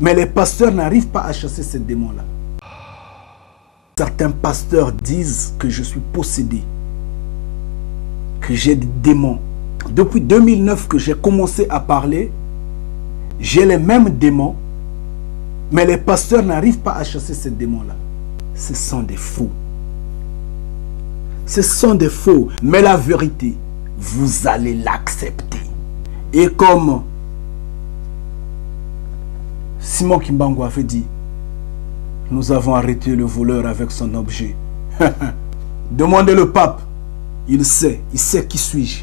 Mais les pasteurs n'arrivent pas à chasser ces démons-là. Certains pasteurs disent que je suis possédé, que j'ai des démons. Depuis 2009 que j'ai commencé à parler, j'ai les mêmes démons, mais les pasteurs n'arrivent pas à chasser ces démons-là. Ce sont des faux. Ce sont des faux, mais la vérité, vous allez l'accepter. Et comme Simon Kimbangu avait dit, nous avons arrêté le voleur avec son objet. Demandez le pape, il sait qui suis-je.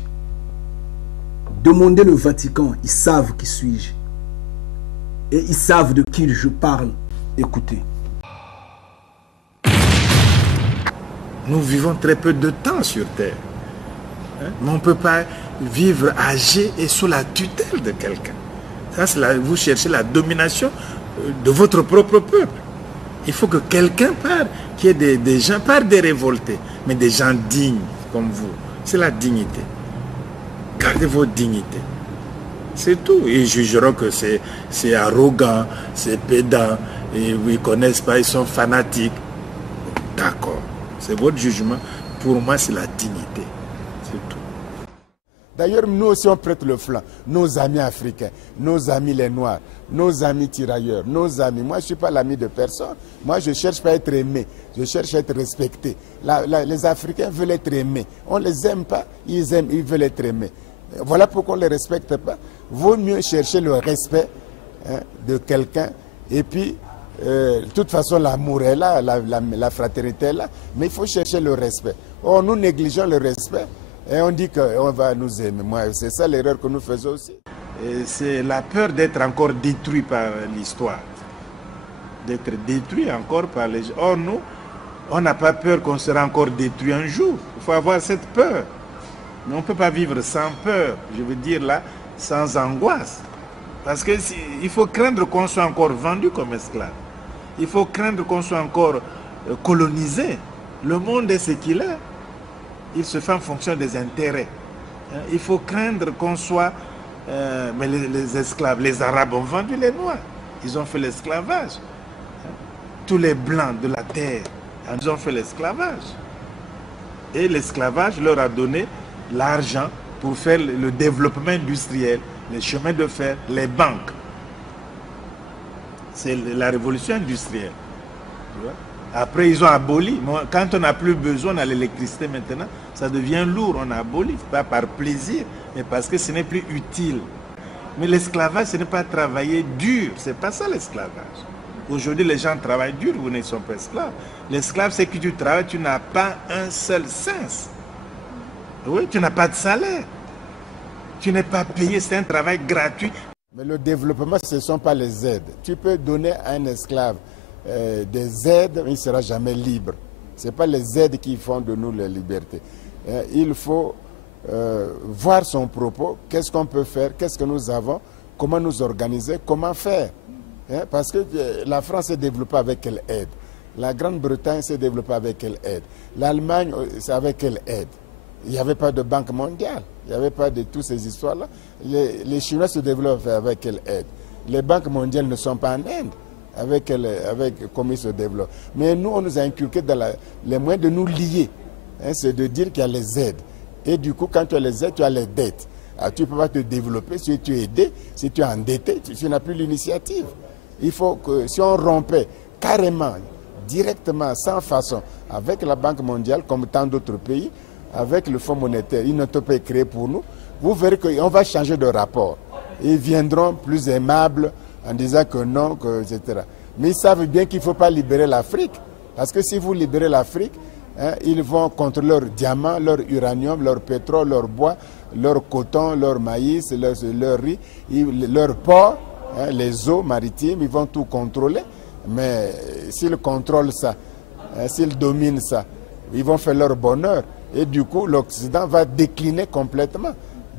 Demandez le Vatican, ils savent qui suis-je. Et ils savent de qui je parle. Écoutez. Nous vivons très peu de temps sur Terre. Mais on ne peut pas vivre âgé et sous la tutelle de quelqu'un. Ça, vous cherchez la domination de votre propre peuple. Il faut que quelqu'un parte, qu'il y ait des gens, pas des révoltés, mais des gens dignes comme vous. C'est la dignité. Gardez votre dignité. C'est tout. Ils jugeront que c'est arrogant, c'est pédant, et ils ne connaissent pas, ils sont fanatiques. D'accord. C'est votre jugement. Pour moi, c'est la dignité. C'est tout. D'ailleurs, nous aussi, on prête le flanc. Nos amis africains, nos amis les Noirs, nos amis tirailleurs, nos amis. Moi, je ne suis pas l'ami de personne. Moi, je ne cherche pas à être aimé. Je cherche à être respecté. Les Africains veulent être aimés. On ne les aime pas, ils aiment, ils veulent être aimés. Voilà pourquoi on ne les respecte pas. Vaut mieux chercher le respect de quelqu'un. Et puis, de toute façon, l'amour est là, la fraternité est là. Mais il faut chercher le respect. Or, nous négligeons le respect. Et on dit qu'on va nous aimer. C'est ça l'erreur que nous faisons aussi. C'est la peur d'être encore détruit par l'histoire. D'être détruit encore par les gens. Or, nous, on n'a pas peur qu'on sera encore détruit un jour. Il faut avoir cette peur. Mais on ne peut pas vivre sans peur. Je veux dire là, sans angoisse. Parce qu'il faut craindre qu'on soit encore vendu comme esclave. Il faut craindre qu'on soit encore colonisé. Le monde est ce qu'il est. Il se fait en fonction des intérêts. Il faut craindre qu'on soit... mais les esclaves, les Arabes ont vendu les Noirs. Ils ont fait l'esclavage. Tous les Blancs de la terre, ils ont fait l'esclavage. Et l'esclavage leur a donné l'argent pour faire le développement industriel, les chemins de fer, les banques. C'est la révolution industrielle. Tu vois? Après, ils ont aboli. Quand on n'a plus besoin de l'électricité maintenant, ça devient lourd. On a aboli, pas par plaisir, mais parce que ce n'est plus utile. Mais l'esclavage, ce n'est pas travailler dur. Ce n'est pas ça l'esclavage. Aujourd'hui, les gens travaillent dur, vous ne sont pas esclaves. L'esclave, c'est que tu travailles, tu n'as pas un seul sens. Oui, tu n'as pas de salaire. Tu n'es pas payé, c'est un travail gratuit. Mais le développement, ce ne sont pas les aides. Tu peux donner à un esclave des aides, mais il ne sera jamais libre. Ce n'est pas les aides qui font de nous la liberté. Il faut voir son propos, qu'est-ce qu'on peut faire, qu'est-ce que nous avons, comment nous organiser, comment faire. Parce que la France s'est développée avec quelle aide? La Grande-Bretagne s'est développée avec quelle aide? L'Allemagne, c'est avec quelle aide? Il n'y avait pas de banque mondiale, il n'y avait pas de toutes ces histoires-là. Les Chinois se développent avec quelle aide? Les banques mondiales ne sont pas en Inde. Avec comment ils se développent. Mais nous, on nous a inculqué dans les moyens de nous lier. C'est de dire qu'il y a les aides. Et du coup, quand tu as les aides, tu as les dettes. Alors, tu ne peux pas te développer si tu es aidé, si tu es endetté, tu n'as plus l'initiative. Il faut que si on rompait carrément, directement, sans façon, avec la Banque mondiale, comme tant d'autres pays, avec le Fonds monétaire, une utopie créée pour nous, vous verrez qu'on va changer de rapport. Ils viendront plus aimables, en disant que non, etc. Mais ils savent bien qu'il ne faut pas libérer l'Afrique. Parce que si vous libérez l'Afrique, ils vont contre leur diamant, leur uranium, leur pétrole, leur bois, leur coton, leur maïs, leur riz, leur port, les eaux maritimes, ils vont tout contrôler. Mais s'ils contrôlent ça, s'ils dominent ça, ils vont faire leur bonheur. Et du coup, l'Occident va décliner complètement.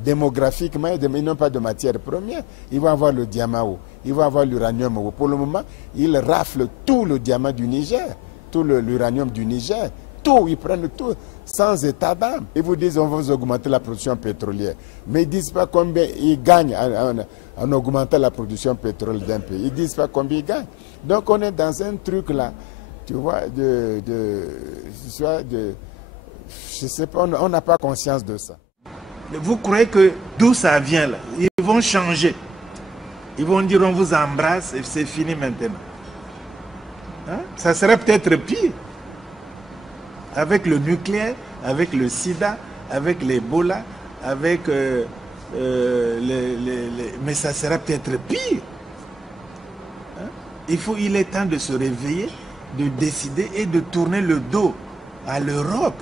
Démographiquement, ils n'ont pas de matière première. Ils vont avoir le diamant où? Ils vont avoir l'uranium où? Pour le moment, ils raflent tout le diamant du Niger, tout l'uranium du Niger, tout, ils prennent tout, sans état d'âme. Ils vous disent on va augmenter la production pétrolière. Mais ils ne disent pas combien ils gagnent en augmentant la production pétrole d'un pays. Ils ne disent pas combien ils gagnent. Donc on est dans un truc là, tu vois, je sais pas, on n'a pas conscience de ça. Vous croyez que d'où ça vient là? Ils vont changer. Ils vont dire on vous embrasse et c'est fini maintenant. Hein? Ça serait peut-être pire. Avec le nucléaire, avec le sida, avec l'Ebola, avec mais ça sera peut-être pire. Hein? Il est temps de se réveiller, de décider et de tourner le dos à l'Europe.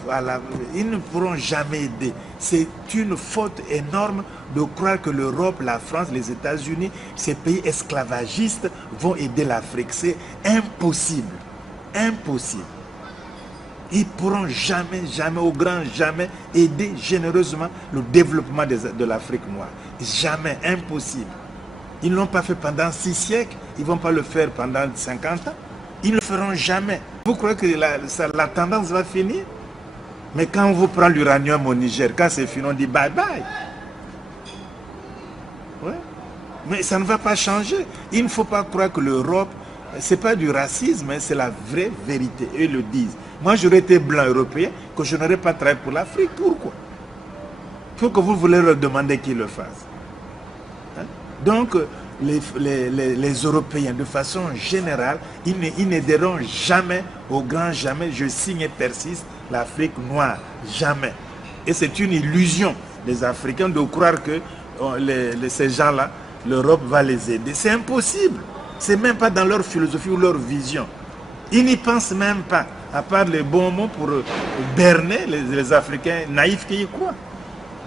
Ils ne pourront jamais aider. C'est une faute énorme de croire que l'Europe, la France, les États-Unis, ces pays esclavagistes vont aider l'Afrique. C'est impossible. Impossible. Ils ne pourront jamais, jamais, au grand jamais, aider généreusement le développement de l'Afrique noire. Jamais, impossible. Ils ne l'ont pas fait pendant 6 siècles, ils ne vont pas le faire pendant 50 ans. Ils ne le feront jamais. Vous croyez que la tendance va finir? Mais quand on vous prend l'uranium au Niger, quand c'est fini, on dit bye bye. Ouais. Mais ça ne va pas changer. Il ne faut pas croire que l'Europe, ce n'est pas du racisme, c'est la vraie vérité. Eux le disent. Moi, j'aurais été blanc européen, que je n'aurais pas travaillé pour l'Afrique. Pourquoi? Il faut que vous voulez leur demander qu'ils le fassent. Hein? Donc, les Européens, de façon générale, ils n'aideront jamais, au grand jamais, je signe et persiste, l'Afrique noire. Jamais. Et c'est une illusion des Africains de croire que ces gens-là, l'Europe va les aider. C'est impossible. Ce n'est même pas dans leur philosophie ou leur vision. Ils n'y pensent même pas, à part les bons mots pour berner les Africains naïfs qui y croient.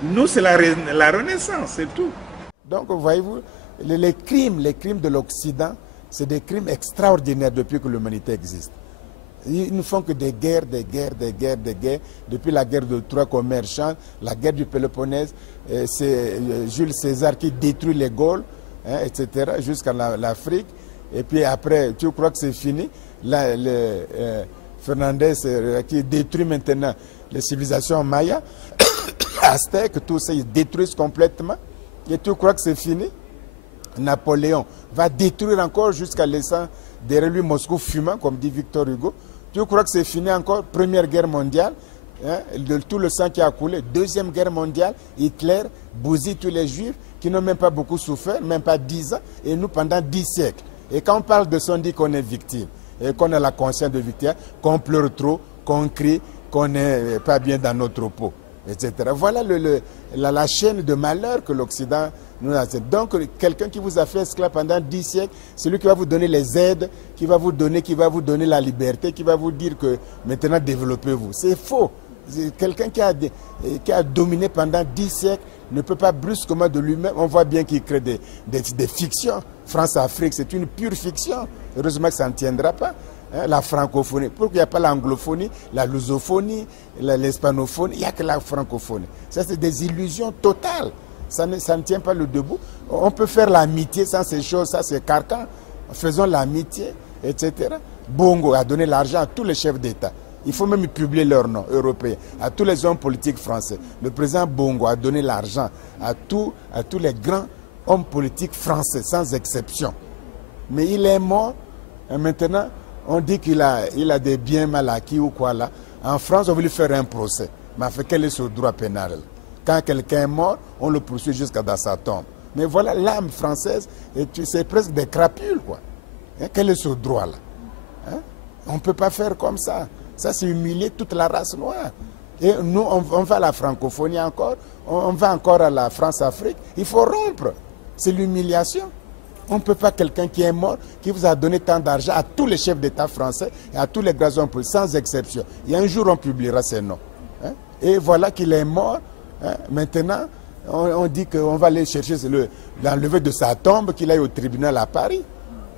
Nous, c'est la Renaissance, c'est tout. Donc, voyez-vous, les crimes de l'Occident, c'est des crimes extraordinaires depuis que l'humanité existe. Ils ne font que des guerres. Depuis la guerre de Troie commerçante, la guerre du Péloponnèse, c'est Jules César qui détruit les Gaules, hein, etc., jusqu'à l'Afrique. Et puis après, tu crois que c'est fini? Là, Fernandez qui détruit maintenant les civilisations mayas, aztèques, tout ça, ils détruisent complètement. Et tu crois que c'est fini? Napoléon va détruire encore jusqu'à laisser derrière lui Moscou fumant, comme dit Victor Hugo. Tu crois que c'est fini encore? Première guerre mondiale, hein, de tout le sang qui a coulé. Deuxième guerre mondiale, Hitler bousille tous les juifs qui n'ont même pas beaucoup souffert, même pas 10 ans, et nous pendant 10 siècles. Et quand on parle de ça, on dit qu'on est victime, et qu'on a la conscience de victime, qu'on pleure trop, qu'on crie, qu'on n'est pas bien dans notre peau, etc. Voilà la chaîne de malheur que l'Occident nous a. Donc, quelqu'un qui vous a fait esclave pendant 10 siècles, c'est lui qui va vous donner les aides, qui va vous donner la liberté, qui va vous dire que maintenant développez-vous. C'est faux. Quelqu'un qui a dominé pendant 10 siècles ne peut pas brusquement de lui-même. On voit bien qu'il crée des fictions. France-Afrique, c'est une pure fiction. Heureusement que ça ne tiendra pas. Hein, la francophonie. Pourquoi il n'y a pas l'anglophonie, la lusophonie, l'hispanophonie? Il n'y a que la francophonie. Ça, c'est des illusions totales. Ça ne tient pas le debout. On peut faire l'amitié sans ces choses. Ça, c'est carcan. Faisons l'amitié, etc. Bongo a donné l'argent à tous les chefs d'État. Il faut même publier leur nom européen, à tous les hommes politiques français. Le président Bongo a donné l'argent à tous les grands hommes politiques français, sans exception. Mais il est mort, et maintenant, on dit qu'il a des biens mal acquis ou quoi là. En France, on veut lui faire un procès. Mais enfin, quel est ce droit pénal? Quand quelqu'un est mort, on le poursuit jusqu'à dans sa tombe. Mais voilà, l'âme française, c'est presque des crapules, quoi. Hein, quel est ce droit-là? Hein? On ne peut pas faire comme ça. Ça, c'est humilier toute la race noire. Et nous, on va à la francophonie encore, on va encore à la France-Afrique. Il faut rompre. C'est l'humiliation. On ne peut pas, quelqu'un qui est mort, qui vous a donné tant d'argent à tous les chefs d'État français et à tous les grands hommes politiques, sans exception. Il y a un jour, on publiera ses noms. Hein? Et voilà qu'il est mort. Hein? Maintenant, on dit qu'on va aller chercher l'enlever de sa tombe qu'il a eu au tribunal à Paris.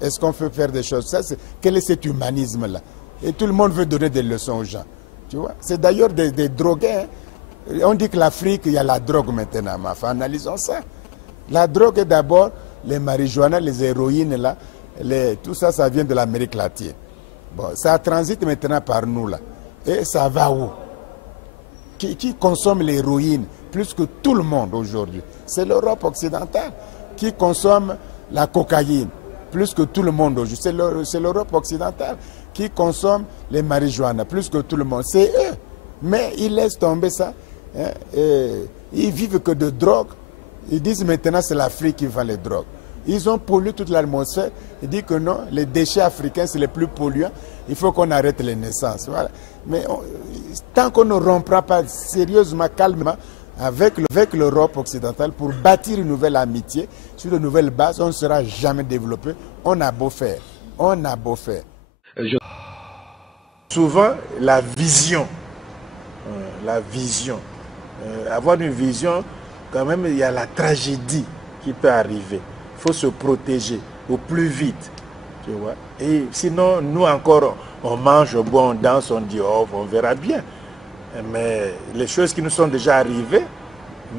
Est-ce qu'on peut faire des choses? Quel est cet humanisme-là? Et tout le monde veut donner des leçons aux gens. Tu vois? C'est d'ailleurs des drogués. Hein? On dit que l'Afrique, il y a la drogue maintenant. Mais enfin, analysons ça. La drogue est d'abord les marijuana, les héroïnes, là, tout ça, ça vient de l'Amérique latine. Bon, ça transite maintenant par nous, là. Et ça va où? Qui consomme l'héroïne plus que tout le monde aujourd'hui? C'est l'Europe occidentale. qui consomme la cocaïne, plus que tout le monde aujourd'hui. C'est l'Europe occidentale qui consomme les marijuana, plus que tout le monde. C'est eux. Mais ils laissent tomber ça. Hein, ils vivent que de drogue. Ils disent maintenant c'est l'Afrique qui vend les drogues. Ils ont pollué toute l'atmosphère. Ils disent que non, les déchets africains c'est les plus polluants. Il faut qu'on arrête les naissances. Voilà. Mais tant qu'on ne rompra pas sérieusement, calmement, avec l'Europe occidentale pour bâtir une nouvelle amitié sur de nouvelles bases, on ne sera jamais développé. On a beau faire. On a beau faire. Souvent, la vision, avoir une vision, quand même, il y a la tragédie qui peut arriver. Il faut se protéger au plus vite. Tu vois? Et sinon, nous encore, on mange, on boit, on danse, on dit oh, on verra bien. Mais les choses qui nous sont déjà arrivées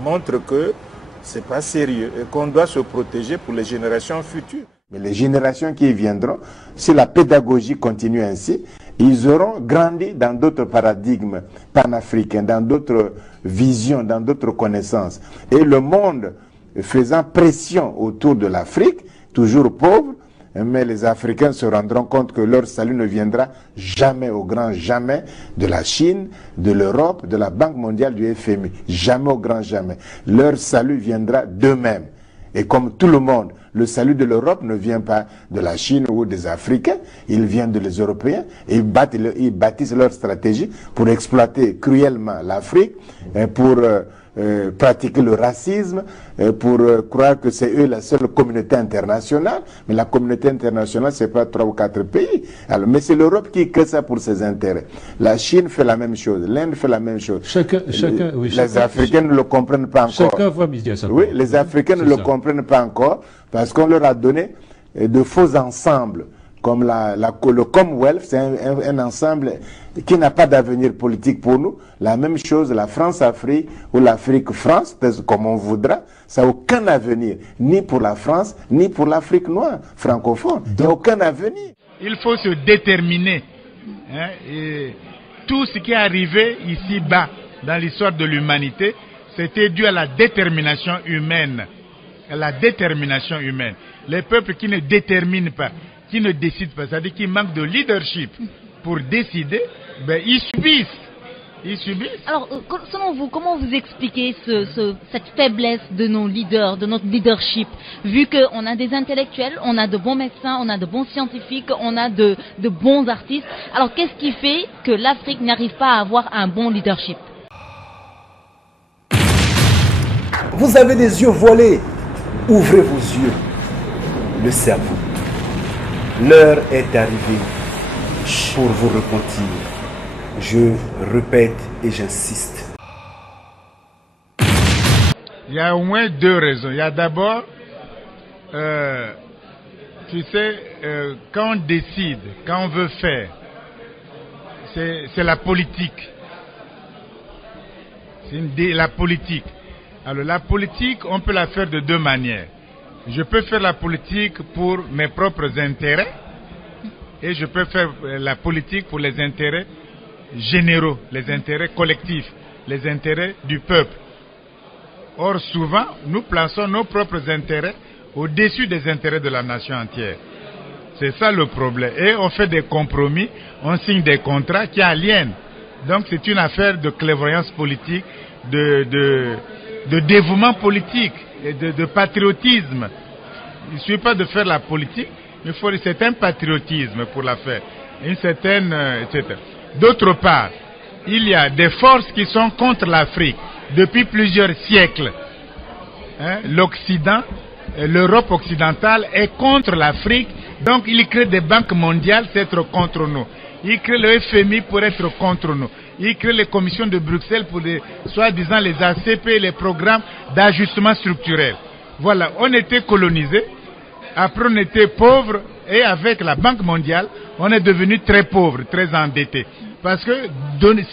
montrent que ce n'est pas sérieux et qu'on doit se protéger pour les générations futures. Mais les générations qui viendront, si la pédagogie continue ainsi, ils auront grandi dans d'autres paradigmes panafricains, dans d'autres visions, dans d'autres connaissances. Et le monde faisant pression autour de l'Afrique, toujours pauvre, mais les Africains se rendront compte que leur salut ne viendra jamais, au grand jamais, de la Chine, de l'Europe, de la Banque mondiale, du FMI. Jamais, au grand jamais. Leur salut viendra d'eux-mêmes. Et comme tout le monde, le salut de l'Europe ne vient pas de la Chine ou des Africains, il vient des Européens. Et ils bâtissent leur stratégie pour exploiter cruellement l'Afrique, pour pratiquer le racisme, pour croire que c'est eux la seule communauté internationale. Mais la communauté internationale, c'est pas 3 ou 4 pays. Alors, mais c'est l'Europe qui crée ça pour ses intérêts. La Chine fait la même chose, l'Inde fait la même chose. Les Africains ne le comprennent pas encore. Chacun voit midi à sa Oui, les Africains ne le comprennent pas encore parce qu'on leur a donné de faux ensembles. Comme le Commonwealth, c'est un ensemble qui n'a pas d'avenir politique pour nous. La même chose, la France-Afrique ou l'Afrique-France, comme on voudra, ça n'a aucun avenir, ni pour la France, ni pour l'Afrique noire, francophone. Il n'y a aucun avenir. Il faut se déterminer. Hein, et tout ce qui est arrivé ici-bas dans l'histoire de l'humanité, c'était dû à la détermination humaine. À la détermination humaine. Les peuples qui ne déterminent pas, qui ne décident pas, c'est-à-dire qui manquent de leadership pour décider, ben, ils subissent. Ils subissent. Alors, selon vous, comment vous expliquez cette faiblesse de nos leaders, de notre leadership, vu qu'on a des intellectuels, on a de bons médecins, on a de bons scientifiques, on a de bons artistes. Alors, qu'est-ce qui fait que l'Afrique n'arrive pas à avoir un bon leadership? Vous avez des yeux voilés. Ouvrez vos yeux. Le cerveau. L'heure est arrivée pour vous repentir. Je répète et j'insiste. Il y a au moins 2 raisons. Il y a d'abord, tu sais, quand on décide, quand on veut faire, c'est la politique. C'est la politique. Alors la politique, on peut la faire de 2 manières. Je peux faire la politique pour mes propres intérêts et je peux faire la politique pour les intérêts généraux, les intérêts collectifs, les intérêts du peuple. Or, souvent, nous plaçons nos propres intérêts au-dessus des intérêts de la nation entière. C'est ça le problème. Et on fait des compromis, on signe des contrats qui aliènent. Donc c'est une affaire de clairvoyance politique, de dévouement politique et de patriotisme. Il ne suffit pas de faire la politique, mais c'est un patriotisme pour la faire, une certaine, etc. D'autre part, il y a des forces qui sont contre l'Afrique depuis plusieurs siècles. Hein, l'Occident, l'Europe occidentale est contre l'Afrique, donc il crée des banques mondiales pour être contre nous. Il crée le FMI pour être contre nous. Il crée les commissions de Bruxelles pour soi-disant les ACP, les programmes d'ajustement structurel. Voilà, on était colonisés, après on était pauvres, et avec la Banque mondiale, on est devenu très pauvre, très endetté. Parce que,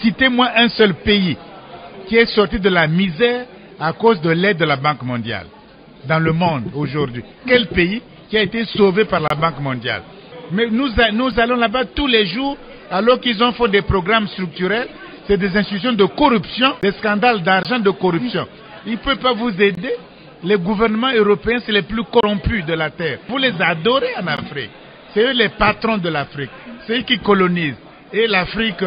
citez-moi un seul pays qui est sorti de la misère à cause de l'aide de la Banque mondiale, dans le monde aujourd'hui. Quel pays qui a été sauvé par la Banque mondiale? Mais nous allons là-bas tous les jours, alors qu'ils ont fait des programmes structurels, c'est des institutions de corruption, des scandales d'argent de corruption. Ils ne peuvent pas vous aider. les gouvernements européens, c'est les plus corrompus de la terre. Vous les adorez en Afrique. C'est eux les patrons de l'Afrique. C'est eux qui colonisent. Et l'Afrique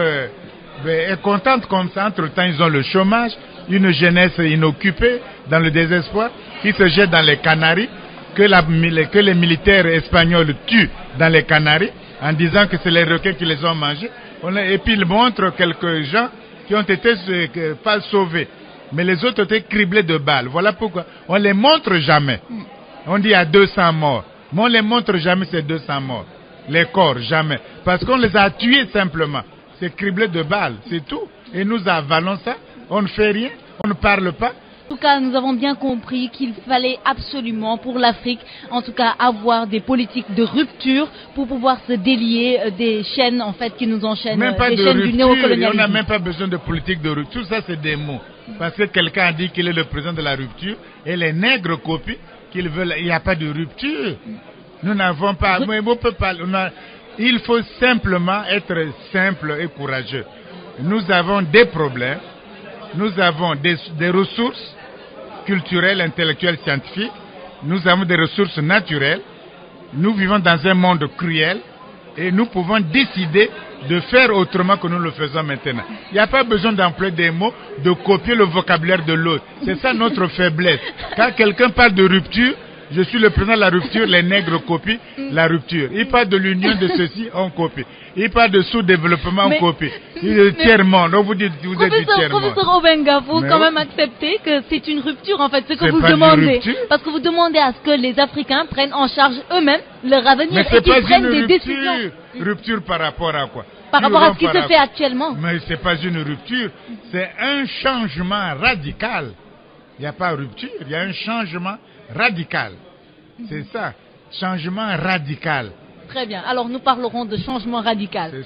est contente comme ça. Entre-temps, ils ont le chômage, une jeunesse inoccupée, dans le désespoir, qui se jette dans les Canaries, que les militaires espagnols tuent dans les Canaries, en disant que c'est les requins qui les ont mangés. Et puis ils montrent quelques gens qui ont été pas sauvés. Mais les autres ont été criblés de balles. Voilà pourquoi on ne les montre jamais. On dit il y a 200 morts. Mais on ne les montre jamais ces 200 morts. Les corps, jamais. Parce qu'on les a tués simplement. C'est criblé de balles, c'est tout. Et nous avalons ça. On ne fait rien, on ne parle pas. En tout cas, nous avons bien compris qu'il fallait absolument pour l'Afrique, en tout cas, avoir des politiques de rupture pour pouvoir se délier des chaînes en fait qui nous enchaînent, même pas des de chaînes rupture, du néocolonialisme. on n'a même pas besoin de politique de rupture. Tout ça, c'est des mots. Parce que quelqu'un a dit qu'il est le président de la rupture et les nègres copient qu'ils veulent. Il n'y a pas de rupture. Nous n'avons pas. Mais on peut pas il faut simplement être simple et courageux. Nous avons des problèmes. Nous avons des ressources culturelles, intellectuelles, scientifiques. Nous avons des ressources naturelles. Nous vivons dans un monde cruel et nous pouvons décider de faire autrement que nous le faisons maintenant. Il n'y a pas besoin d'employer des mots, de copier le vocabulaire de l'autre. C'est ça notre faiblesse. Quand quelqu'un parle de rupture, je suis le président de la rupture, les nègres copient la rupture. Il parle de l'union de ceci, on copie. Il parle de sous-développement, on copie. Tiers-monde, vous êtes du tiers-monde. Professeur Obenga, vous quand même acceptez que c'est une rupture en fait, ce que vous demandez. Parce que vous demandez à ce que les Africains prennent en charge eux-mêmes leur avenir et qu'ils prennent des décisions. Rupture par rapport à quoi? Par rapport à ce qui se fait actuellement. Mais ce n'est pas une rupture, c'est un changement radical. Il n'y a pas rupture, il y a un changement radical. C'est ça, changement radical. Très bien, alors nous parlerons de changement radical.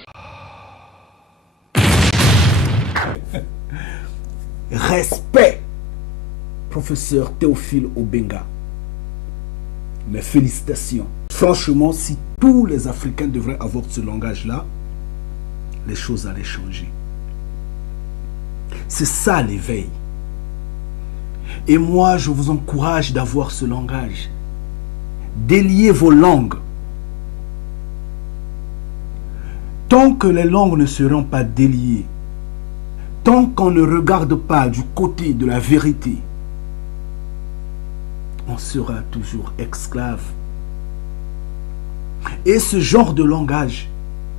Respect, professeur Théophile Obenga. Mes félicitations. Franchement, si tous les Africains devraient avoir ce langage-là, les choses allaient changer. C'est ça l'éveil. Et moi, je vous encourage d'avoir ce langage. Déliez vos langues. Tant que les langues ne seront pas déliées, tant qu'on ne regarde pas du côté de la vérité, on sera toujours esclave. Et ce genre de langage,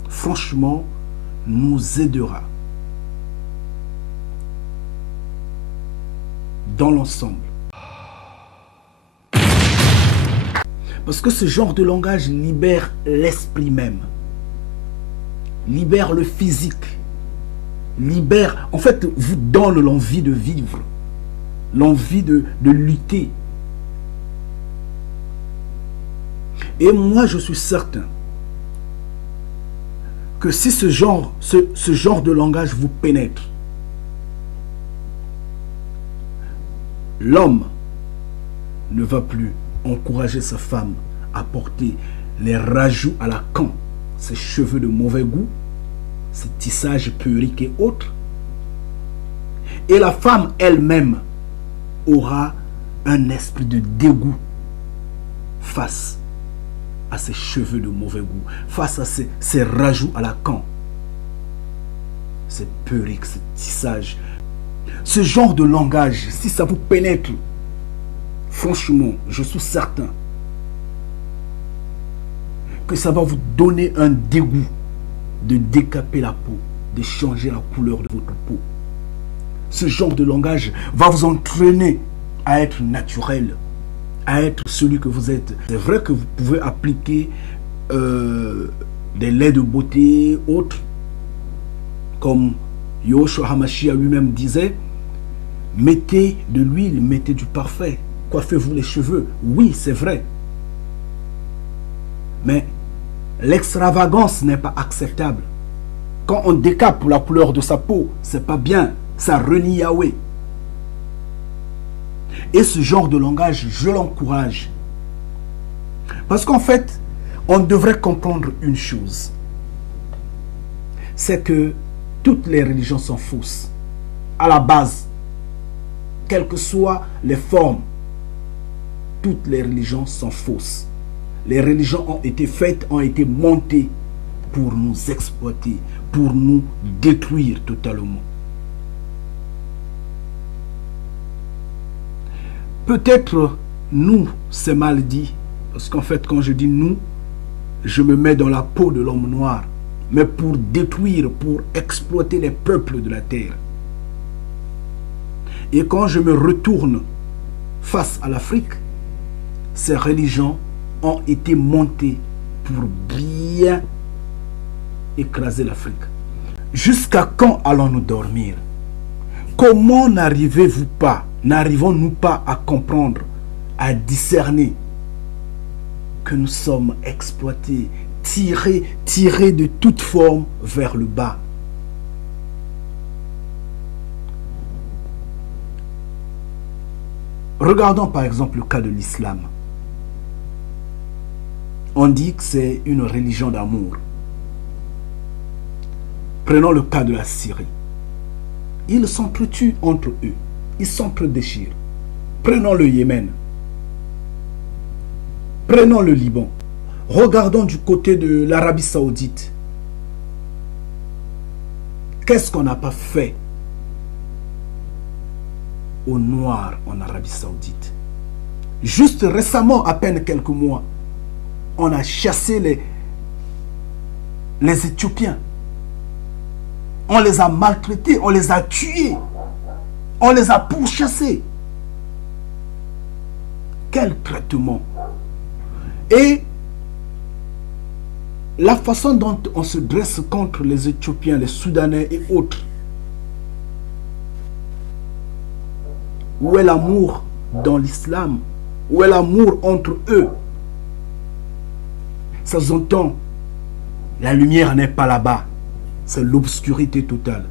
franchement, nous aidera dans l'ensemble. Parce que ce genre de langage libère l'esprit même, libère le physique, libère, en fait, vous donne l'envie de vivre, l'envie de lutter. Et moi, je suis certain que si ce genre de langage vous pénètre, l'homme ne va plus encourager sa femme à porter les rajouts à la con, ses cheveux de mauvais goût, ses tissages puériques et autres. Et la femme elle-même aura un esprit de dégoût face à ses cheveux de mauvais goût, face à ses rajouts à la con, ses puériques, ses tissages. Ce genre de langage, si ça vous pénètre, franchement, je suis certain que ça va vous donner un dégoût de décaper la peau, de changer la couleur de votre peau. Ce genre de langage va vous entraîner à être naturel, à être celui que vous êtes. C'est vrai que vous pouvez appliquer des laits de beauté autres, comme Yoshua Hamashia lui-même disait, mettez de l'huile, mettez du parfum, coiffez-vous les cheveux. Oui, c'est vrai. Mais l'extravagance n'est pas acceptable. Quand on décape la couleur de sa peau, c'est pas bien. Ça renie Yahweh. Et ce genre de langage, je l'encourage. Parce qu'en fait, on devrait comprendre une chose. C'est que toutes les religions sont fausses. À la base, quelles que soient les formes toutes les religions sont fausses. Les religions ont été faites, ont été montées pour nous exploiter, pour nous détruire totalement. Peut-être nous, c'est mal dit, parce qu'en fait, quand je dis nous, je me mets dans la peau de l'homme noir, mais pour détruire, pour exploiter les peuples de la terre. Et quand je me retourne face à l'Afrique, ces religions ont été montées pour bien écraser l'Afrique. Jusqu'à quand allons-nous dormir? Comment n'arrivons-nous pas à comprendre, à discerner que nous sommes exploités, tirés de toute forme vers le bas? Regardons par exemple le cas de l'islam. On dit que c'est une religion d'amour. Prenons le cas de la Syrie. Ils s'entretuent entre eux. Ils s'entre-déchirent. Prenons le Yémen. Prenons le Liban. Regardons du côté de l'Arabie Saoudite. Qu'est-ce qu'on n'a pas fait aux Noirs en Arabie Saoudite? Juste récemment, à peine quelques mois, on a chassé les Éthiopiens. On les a maltraités, on les a tués, on les a pourchassés. Quel traitement! Et la façon dont on se dresse contre les Éthiopiens, les Soudanais et autres. Où est l'amour dans l'islam? Où est l'amour entre eux? Ça s'entend. La lumière n'est pas là-bas. C'est l'obscurité totale.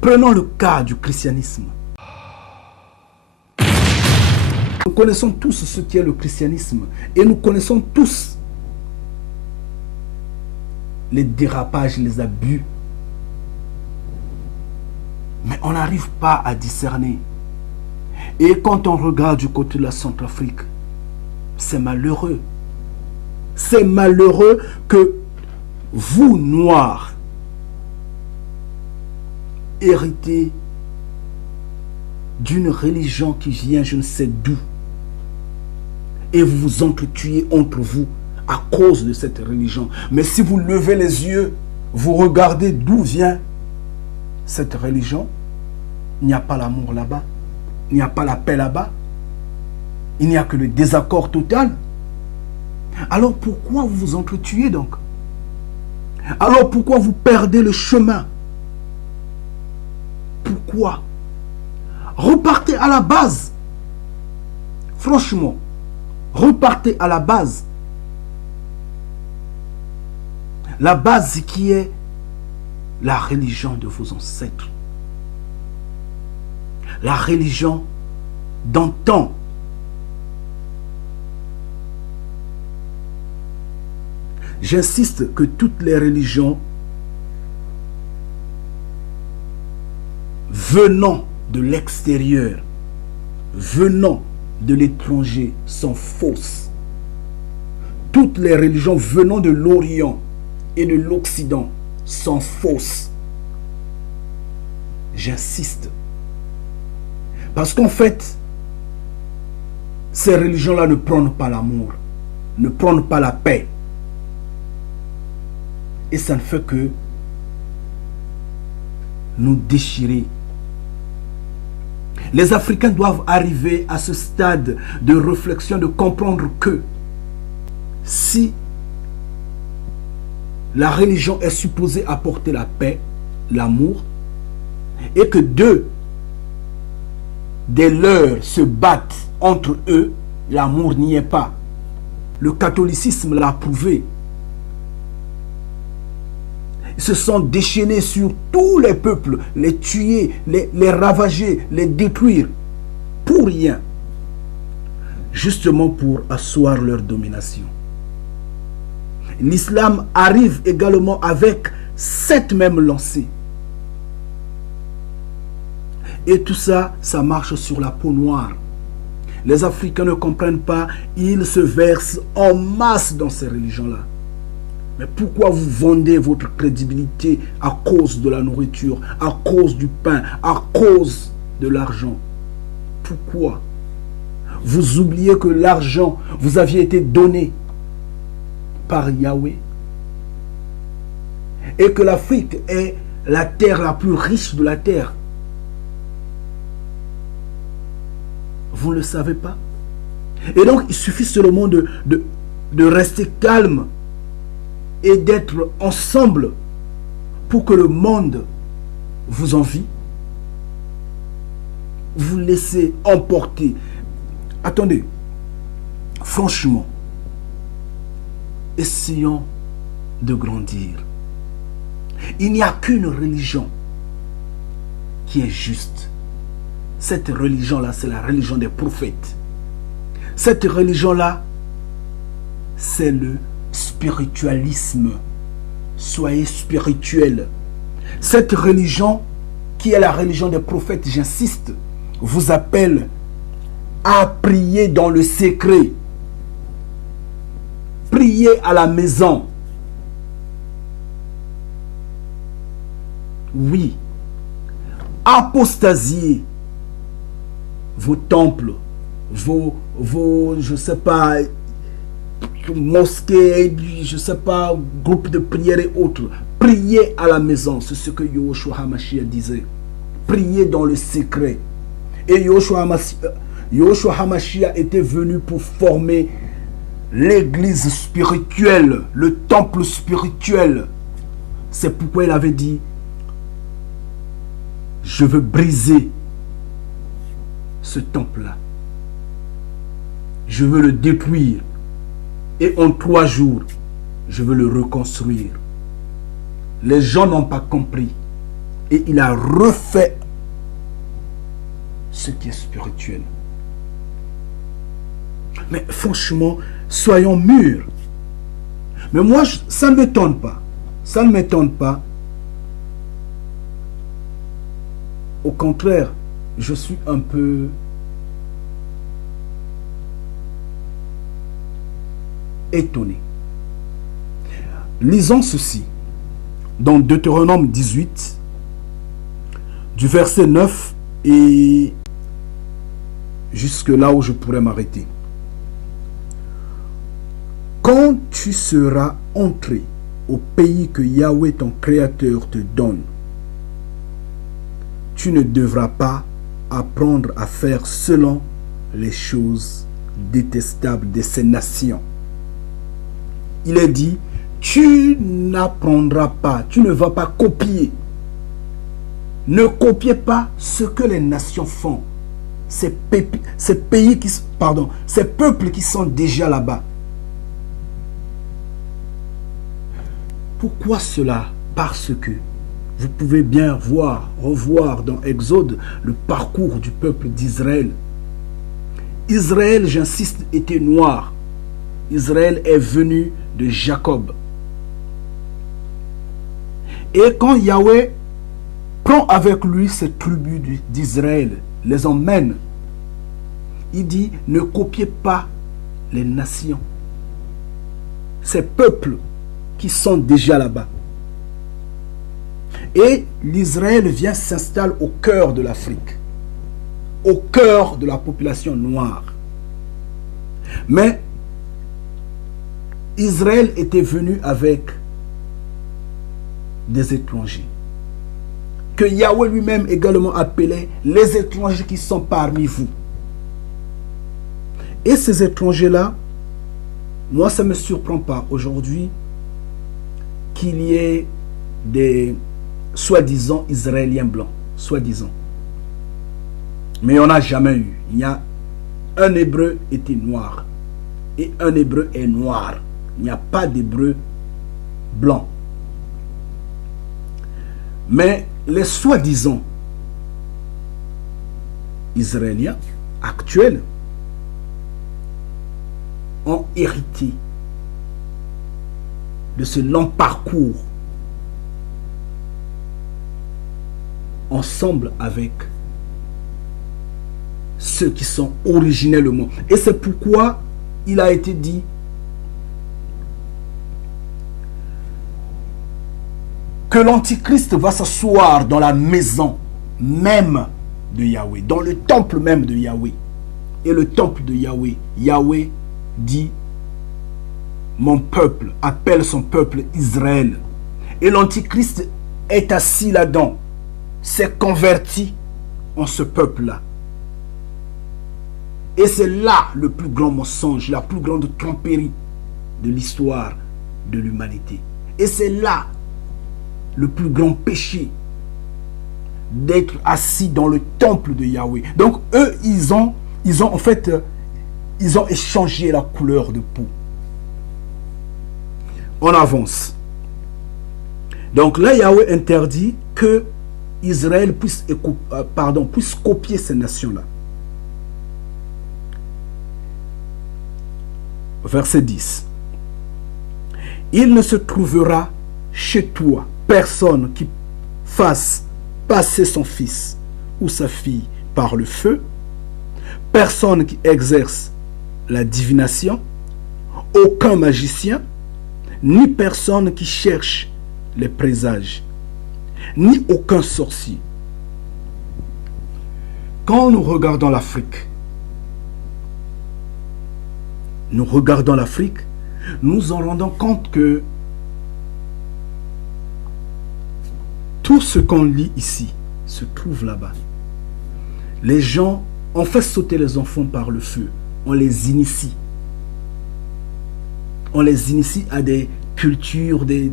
Prenons le cas du christianisme. Nous connaissons tous ce qu'est le christianisme. Et nous connaissons tous les dérapages, les abus. Mais on n'arrive pas à discerner. Et quand on regarde du côté de la Centrafrique, c'est malheureux. C'est malheureux que vous, Noirs, héritez d'une religion qui vient je ne sais d'où. Et vous vous entretuez entre vous à cause de cette religion. Mais si vous levez les yeux, vous regardez d'où vient cette religion, il n'y a pas l'amour là-bas, il n'y a pas la paix là-bas, il n'y a que le désaccord total. Alors pourquoi vous vous entretuez donc? Alors pourquoi vous perdez le chemin? Pourquoi? Repartez à la base. Franchement, repartez à la base. La base qui est la religion de vos ancêtres. La religion d'antan. J'insiste que toutes les religions venant de l'extérieur, venant de l'étranger, sont fausses. Toutes les religions venant de l'Orient et de l'Occident sont fausses. J'insiste. Parce qu'en fait, ces religions-là ne prônent pas l'amour, ne prônent pas la paix. Et ça ne fait que nous déchirer. Les Africains doivent arriver à ce stade de réflexion, de comprendre que si la religion est supposée apporter la paix, l'amour, et que deux des leurs se battent entre eux, l'amour n'y est pas. Le catholicisme l'a prouvé. Ils se sont déchaînés sur tous les peuples, les tuer, les ravager, les détruire, pour rien. Justement pour asseoir leur domination. L'islam arrive également avec cette même lancée. Et tout ça, ça marche sur la peau noire. Les Africains ne comprennent pas. Ils se versent en masse dans ces religions-là. Mais pourquoi vous vendez votre crédibilité à cause de la nourriture, à cause du pain, à cause de l'argent? Pourquoi? Vous oubliez que l'argent vous aviez été donné par Yahweh et que l'Afrique est la terre la plus riche de la terre. Vous ne le savez pas. Et donc, il suffit seulement de rester calme et d'être ensemble pour que le monde vous envie. Vous laissez emporter. Attendez, franchement, essayons de grandir. Il n'y a qu'une religion qui est juste. Cette religion-là, c'est la religion des prophètes. Cette religion-là, c'est le spiritualisme. Soyez spirituels. Cette religion, qui est la religion des prophètes, j'insiste, vous appelle à prier dans le secret. Priez à la maison. Oui. Apostasiez vos temples, vos je sais pas, mosquées, je sais pas, groupes de prière et autres. Priez à la maison, c'est ce que Yahushua HaMashiach disait. Priez dans le secret. Et Yahushua HaMashiach était venu pour former l'église spirituelle, le temple spirituel. C'est pourquoi il avait dit, je veux briser ce temple-là. Je veux le détruire. Et en 3 jours, je veux le reconstruire. Les gens n'ont pas compris. Et il a refait ce qui est spirituel. Mais franchement, soyons mûrs. Mais moi, ça ne m'étonne pas. Ça ne m'étonne pas. Au contraire, je suis un peu étonné. Lisons ceci dans Deutéronome 18, du verset 9 et jusque là où je pourrais m'arrêter. Quand tu seras entré au pays que Yahweh ton Créateur te donne, tu ne devras pas apprendre à faire selon les choses détestables de ces nations. Il est dit, tu n'apprendras pas, tu ne vas pas copier. Ne copiez pas ce que les nations font. Ces peuples qui sont déjà là-bas. Pourquoi cela? Parce que vous pouvez bien revoir dans Exode le parcours du peuple d'Israël. Israël, j'insiste, était noir. Israël est venu de Jacob. Et quand Yahweh prend avec lui ces tribus d'Israël, les emmène, il dit, ne copiez pas les nations. Ces peuples qui sont déjà là-bas. Et l'Israël vient s'installer au cœur de l'Afrique, au cœur de la population noire. Mais Israël était venu avec des étrangers, que Yahweh lui-même également appelait les étrangers qui sont parmi vous. Et ces étrangers-là, moi ça ne me surprend pas aujourd'hui qu'il y ait des soi-disant Israéliens blancs, soi-disant. Mais on n'a jamais eu. Il y a un Hébreu était noir et un Hébreu est noir. Il n'y a pas d'Hébreu blanc. Mais les soi-disant Israéliens actuels ont hérité de ce long parcours ensemble avec ceux qui sont originellement. Et c'est pourquoi il a été dit que l'Antichrist va s'asseoir dans la maison même de Yahweh, dans le temple même de Yahweh. Et le temple de Yahweh, Yahweh dit, mon peuple appelle son peuple Israël. Et l'Antichrist est assis là-dedans, s'est converti en ce peuple-là. Et c'est là le plus grand mensonge, la plus grande tromperie de l'histoire de l'humanité. Et c'est là le plus grand péché d'être assis dans le temple de Yahweh. Donc eux, ils ont échangé la couleur de peau. On avance. Donc là, Yahweh interdit que Israël puisse copier ces nations-là. Verset 10. Il ne se trouvera chez toi personne qui fasse passer son fils ou sa fille par le feu, personne qui exerce la divination, aucun magicien, ni personne qui cherche les présages, ni aucun sorcier. Quand nous regardons l'Afrique, nous nous en rendons compte que tout ce qu'on lit ici se trouve là-bas. Les gens ont fait sauter les enfants par le feu. On les initie. On les initie à des cultures, des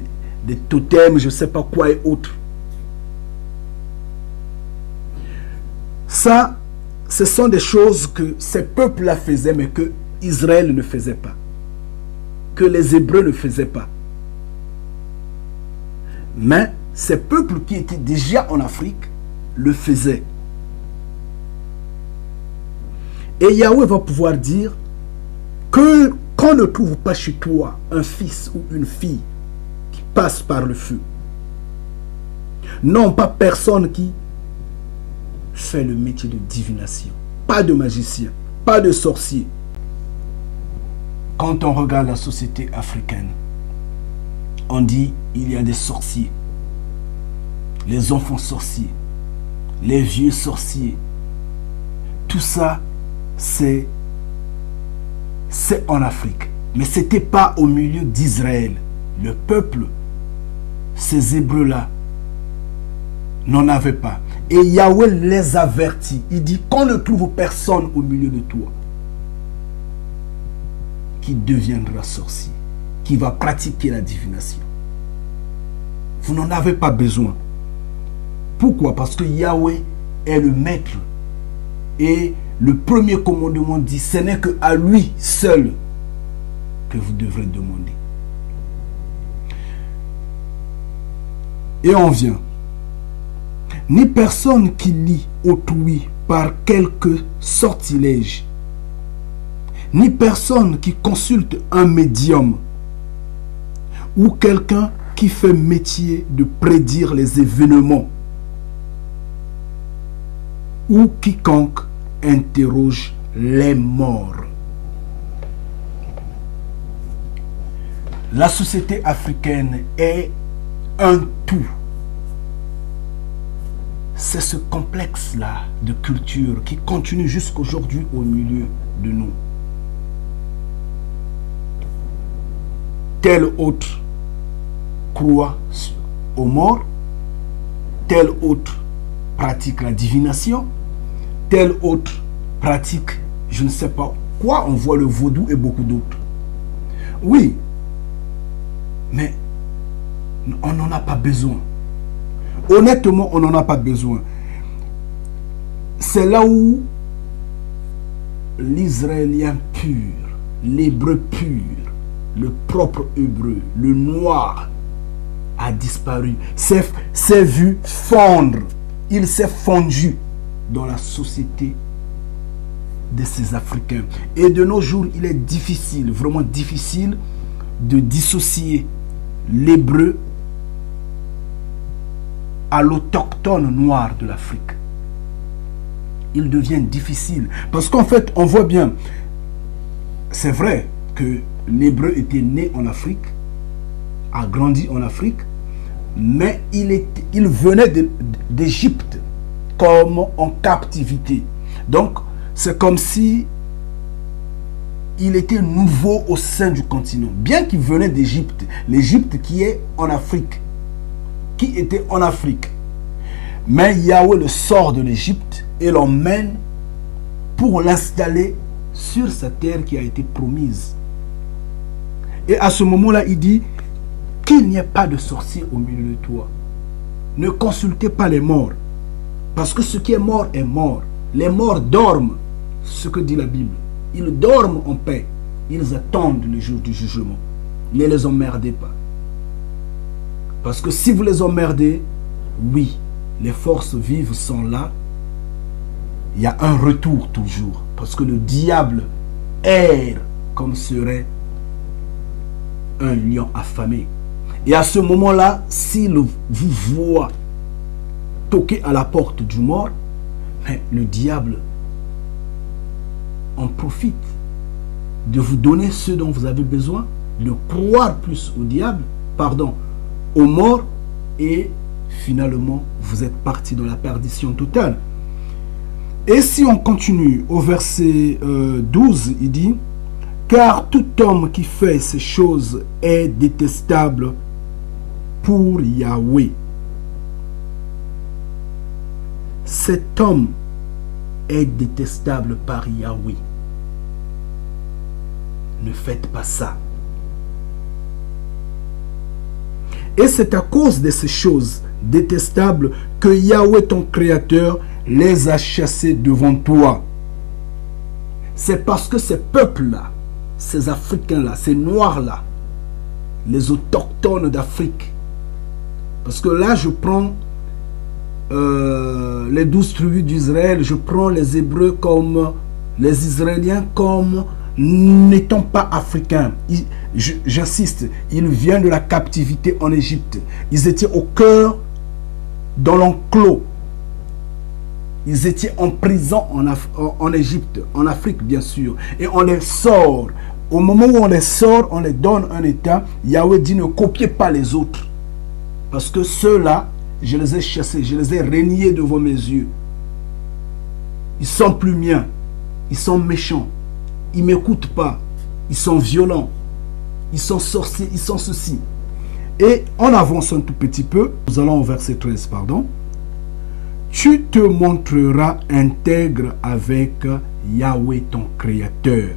totems, je ne sais pas quoi et autres. Ça, ce sont des choses que ces peuples-là faisaient, mais que Israël ne faisait pas. Que les Hébreux ne faisaient pas. Mais ces peuples qui étaient déjà en Afrique le faisaient. Et Yahweh va pouvoir dire que qu'on ne trouve pas chez toi un fils ou une fille qui passe par le feu. Non, pas personne qui fait le métier de divination. Pas de magicien, pas de sorcier. Quand on regarde la société africaine, on dit il y a des sorciers. Les enfants sorciers, les vieux sorciers. Tout ça, c'est en Afrique. Mais ce n'était pas au milieu d'Israël. Le peuple, ces Hébreux-là, n'en avait pas. Et Yahweh les avertit. Il dit qu'on ne trouve personne au milieu de toi qui deviendra sorcier, qui va pratiquer la divination. Vous n'en avez pas besoin. Pourquoi? Parce que Yahweh est le maître. Et le premier commandement dit, ce n'est qu'à lui seul que vous devrez demander. Et on vient. Ni personne qui lie autrui par quelque sortilège, ni personne qui consulte un médium ou quelqu'un qui fait métier de prédire les événements, ou quiconque interroge les morts. La société africaine est un tout. C'est ce complexe-là de culture qui continue jusqu'aujourd'hui au milieu de nous. Tel autre croit aux morts, tel autre pratique la divination, tel autre pratique je ne sais pas quoi, on voit le vaudou et beaucoup d'autres. Oui, mais on n'en a pas besoin. Honnêtement, on n'en a pas besoin. C'est là où l'Israélien pur, l'Hébreu pur, le propre Hébreu, le noir, a disparu. S'est vu fondre. Il s'est fondu dans la société de ces Africains. Et de nos jours, il est difficile, vraiment difficile, de dissocier l'Hébreu à l'autochtone noir de l'Afrique. il devient difficile. Parce qu'en fait, on voit bien, c'est vrai que l'hébreu était né en Afrique, a grandi en Afrique, mais il venait d'Égypte comme en captivité. Donc, c'est comme si il était nouveau au sein du continent. Bien qu'il venait d'Égypte, l'Égypte qui est en Afrique, qui était en Afrique. Mais Yahweh le sort de l'Égypte et l'emmène pour l'installer sur sa terre qui a été promise. Et à ce moment-là, il dit qu'il n'y ait pas de sorcier au milieu de toi. Ne consultez pas les morts. Parce que ce qui est mort est mort. Les morts dorment, ce que dit la Bible. Ils dorment en paix. Ils attendent le jour du jugement. Ne les emmerdez pas. Parce que si vous les emmerdez, oui, les forces vives sont là. Il y a un retour toujours. Parce que le diable erre comme serait un lion affamé. Et à ce moment-là, s'il vous voit toquer à la porte du mort, mais le diable en profite de vous donner ce dont vous avez besoin, de croire plus au diable, pardon, aux morts, et finalement, vous êtes parti dans la perdition totale. Et si on continue au verset 12, il dit, « Car tout homme qui fait ces choses est détestable pour Yahweh. » Cet homme est détestable par Yahweh. Ne faites pas ça. Et c'est à cause de ces choses détestables que Yahweh, ton Créateur, les a chassés devant toi. C'est parce que ces peuples-là, ces Africains-là, ces Noirs-là, les autochtones d'Afrique, parce que là, je prends les 12 tribus d'Israël, je prends les Hébreux comme les Israéliens comme n'étant pas africains. J'insiste, ils viennent de la captivité en Égypte. Ils étaient au cœur, dans l'enclos. Ils étaient en prison en Égypte, en Afrique bien sûr. Et on les sort. Au moment où on les sort, on les donne un état. Yahweh dit ne copiez pas les autres. Parce que ceux-là, je les ai chassés, je les ai reniés devant mes yeux. Ils sont plus miens. Ils sont méchants. Ils ne m'écoutent pas. Ils sont violents. Ils sont sorciers. Ils sont ceci. Et en avance un tout petit peu, nous allons au verset 13, pardon. Tu te montreras intègre avec Yahweh ton Créateur.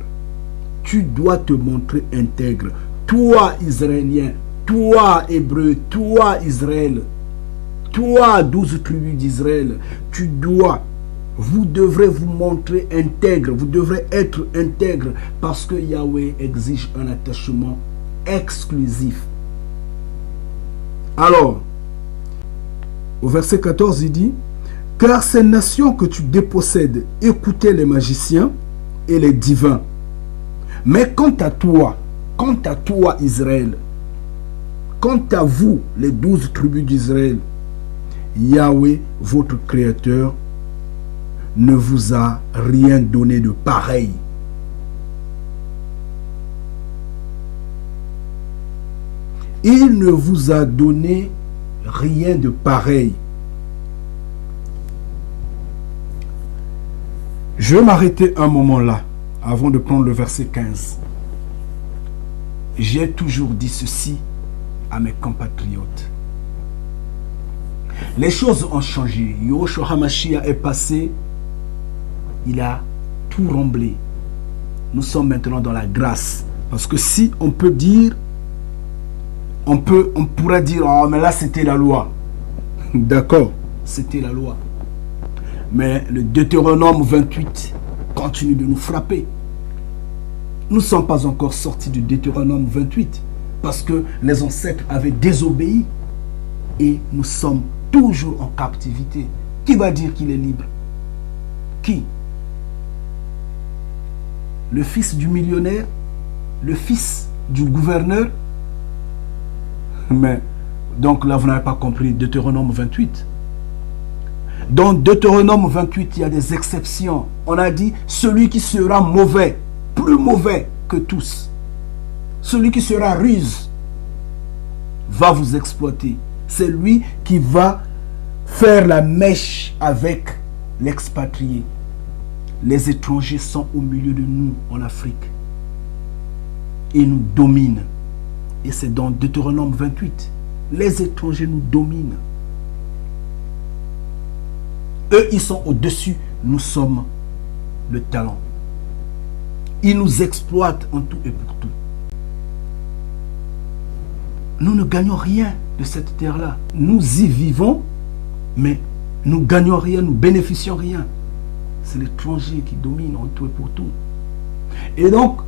Tu dois te montrer intègre. Toi, Israélien, toi, Hébreu, toi, Israël, toi, 12 tribus d'Israël, vous devrez vous montrer intègre, vous devrez être intègre parce que Yahweh exige un attachement exclusif. Alors, au verset 14, il dit, « Car ces nations que tu dépossèdes écoutaient les magiciens et les divins. Mais quant à toi, Israël, quant à vous, les 12 tribus d'Israël, Yahweh, votre Créateur, ne vous a rien donné de pareil. » Il ne vous a donné rien de pareil. Je vais m'arrêter un moment là, avant de prendre le verset 15. J'ai toujours dit ceci à mes compatriotes. Les choses ont changé. Yahushua HaMashiach est passé. Il a tout remblé. Nous sommes maintenant dans la grâce. Parce que si on peut dire, on pourrait dire, oh, mais là c'était la loi. D'accord, c'était la loi. Mais le Deutéronome 28 continue de nous frapper. Nous ne sommes pas encore sortis du Deutéronome 28 parce que les ancêtres avaient désobéi et nous sommes toujours en captivité. Qui va dire qu'il est libre? Qui? Le fils du millionnaire? Le fils du gouverneur? Mais, donc là, vous n'avez pas compris Deutéronome 28. Dans Deutéronome 28, il y a des exceptions. On a dit, celui qui sera mauvais, plus mauvais que tous, celui qui sera ruse, va vous exploiter. C'est lui qui va faire la mèche avec l'expatrié. Les étrangers sont au milieu de nous en Afrique. Ils nous dominent. Et c'est dans Deutéronome 28. Les étrangers nous dominent. Eux, ils sont au-dessus. Nous sommes le talent. Ils nous exploitent en tout et pour tout. Nous ne gagnons rien de cette terre-là. Nous y vivons, mais nous ne gagnons rien, nous ne bénéficions rien. C'est l'étranger qui domine en tout et pour tout. Et donc,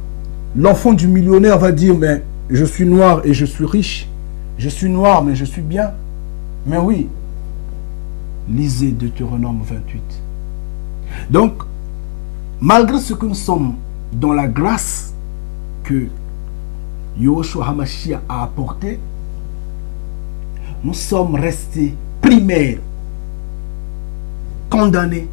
l'enfant du millionnaire va dire, mais je suis noir et je suis riche. Je suis noir, mais je suis bien. Mais oui, lisez Deutéronome 28. Donc, malgré ce que nous sommes dans la grâce que Yahushua HaMashiach a apporté, nous sommes restés primaires, condamnés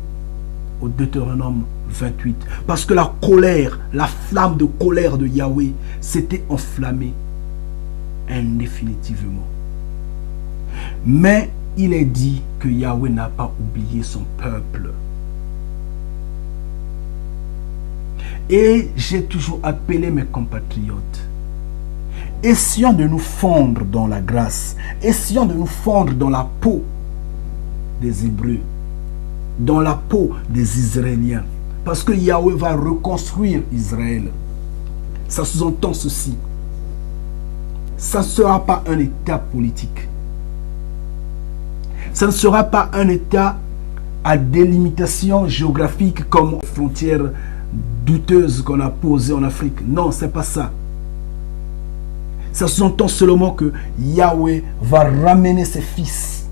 au Deutéronome 28. Parce que la colère, la flamme de colère de Yahweh s'était enflammée indéfinitivement. Mais il est dit que Yahweh n'a pas oublié son peuple. Et j'ai toujours appelé mes compatriotes, essayons de nous fondre dans la grâce, essayons de nous fondre dans la peau des Hébreux, dans la peau des Israéliens, parce que Yahweh va reconstruire Israël. Ça sous-entend ceci. Ça ne sera pas un État politique. Ça ne sera pas un État à délimitation géographique comme frontières douteuses qu'on a posées en Afrique. Non, ce n'est pas ça. Ça sous-entend seulement que Yahweh va ramener ses fils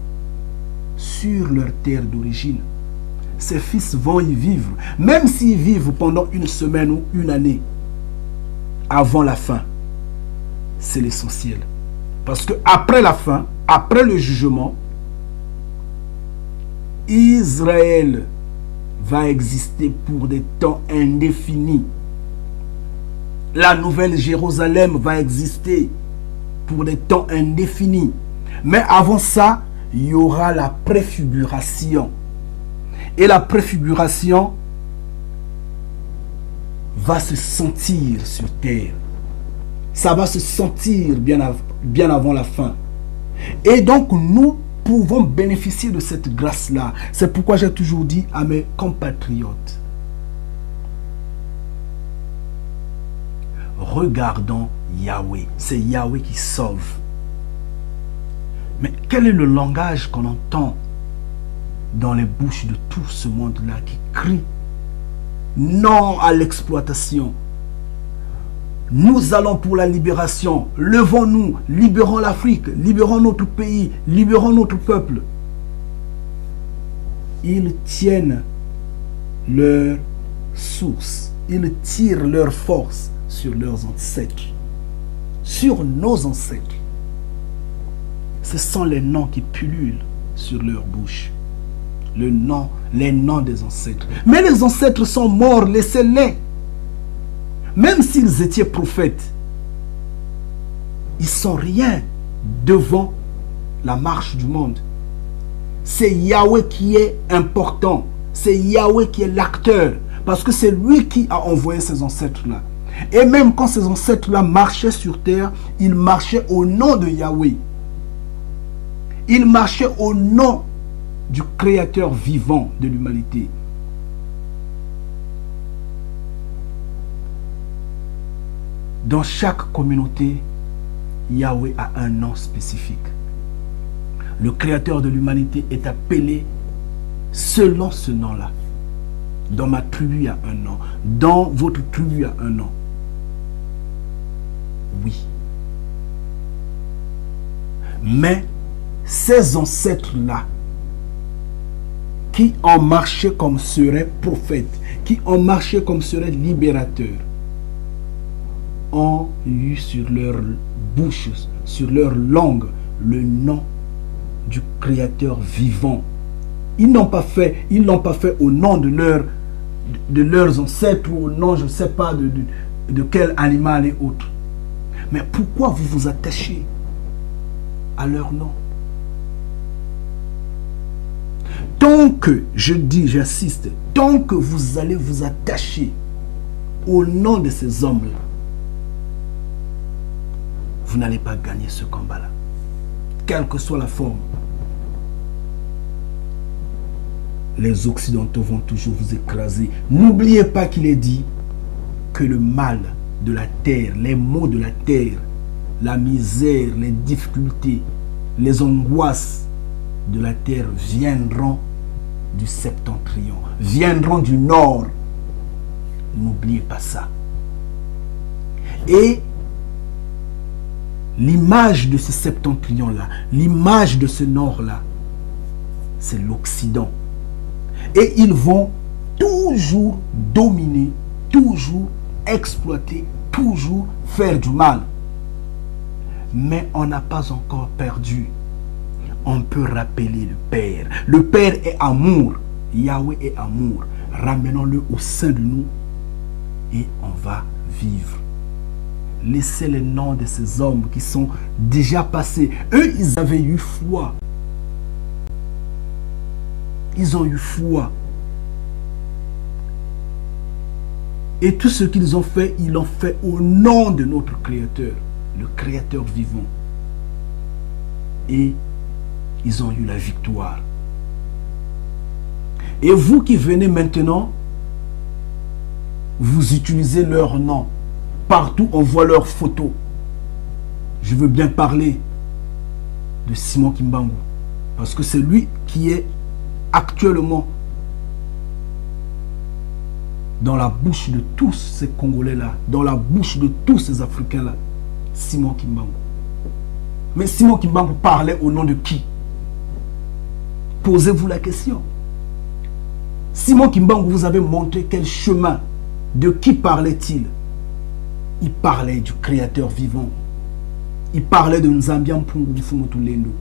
sur leur terre d'origine. Ses fils vont y vivre, même s'ils vivent pendant une semaine ou une année avant la fin. C'est l'essentiel. Parce que après la fin, après le jugement, Israël va exister pour des temps indéfinis. La nouvelle Jérusalem va exister pour des temps indéfinis. Mais avant ça, il y aura la préfiguration. Et la préfiguration va se sentir sur terre. Ça va se sentir bien avant la fin. Et donc nous pouvons bénéficier de cette grâce-là. C'est pourquoi j'ai toujours dit à mes compatriotes, regardons Yahweh. C'est Yahweh qui sauve. Mais quel est le langage qu'on entend dans les bouches de tout ce monde-là qui crie non à l'exploitation? Nous allons pour la libération. Levons-nous, libérons l'Afrique, libérons notre pays, libérons notre peuple. Ils tiennent leur source, ils tirent leur force sur leurs ancêtres, sur nos ancêtres. Ce sont les noms qui pullulent sur leur bouche. Les noms des ancêtres. Mais les ancêtres sont morts, laissez-les. Même s'ils étaient prophètes, ils sont rien devant la marche du monde. C'est Yahweh qui est important. C'est Yahweh qui est l'acteur. Parce que c'est lui qui a envoyé ces ancêtres-là. Et même quand ces ancêtres-là marchaient sur terre, ils marchaient au nom de Yahweh. Ils marchaient au nom du Créateur vivant de l'humanité. Dans chaque communauté, Yahweh a un nom spécifique. Le Créateur de l'humanité est appelé selon ce nom-là. Dans ma tribu, il y a un nom. Dans votre tribu, il y a un nom. Oui. Mais ces ancêtres-là, qui ont marché comme seraient prophètes, qui ont marché comme seraient libérateurs, ont eu sur leur bouche, sur leur langue, le nom du Créateur vivant Ils n'ont pas fait au nom de leurs ancêtres ou au nom, je ne sais pas, de quel animal et autres. Mais pourquoi vous vous attachez à leur nom? Tant que, je dis, j'insiste, tant que vous allez vous attacher au nom de ces hommes-là, vous n'allez pas gagner ce combat-là, quelle que soit la forme. Les Occidentaux vont toujours vous écraser. N'oubliez pas qu'il est dit que le mal de la terre, les maux de la terre, la misère, les difficultés, les angoisses de la terre viendront du septentrion, viendront du nord. N'oubliez pas ça. Et l'image de ce septentrion-là, l'image de ce nord-là, c'est l'Occident. Et ils vont toujours dominer, toujours exploiter, toujours faire du mal. Mais on n'a pas encore perdu. On peut rappeler le Père. Le Père est amour. Yahweh est amour. Ramenons-le au sein de nous et on va vivre. Laissez les noms de ces hommes qui sont déjà passés. Eux, ils avaient eu foi. Ils ont eu foi. Et tout ce qu'ils ont fait, ils l'ont fait au nom de notre Créateur, le Créateur vivant. Et ils ont eu la victoire. Et vous qui venez maintenant, vous utilisez leur nom. Partout, on voit leurs photos. Je veux bien parler de Simon Kimbangu. Parce que c'est lui qui est actuellement dans la bouche de tous ces Congolais-là, dans la bouche de tous ces Africains-là, Simon Kimbangu. Mais Simon Kimbangu parlait au nom de qui? Posez-vous la question. Simon Kimbangu vous avez montré quel chemin. De qui parlait-il? Il parlait du Créateur vivant. Il parlait de Nzambian Mpungu Mfumutulendo.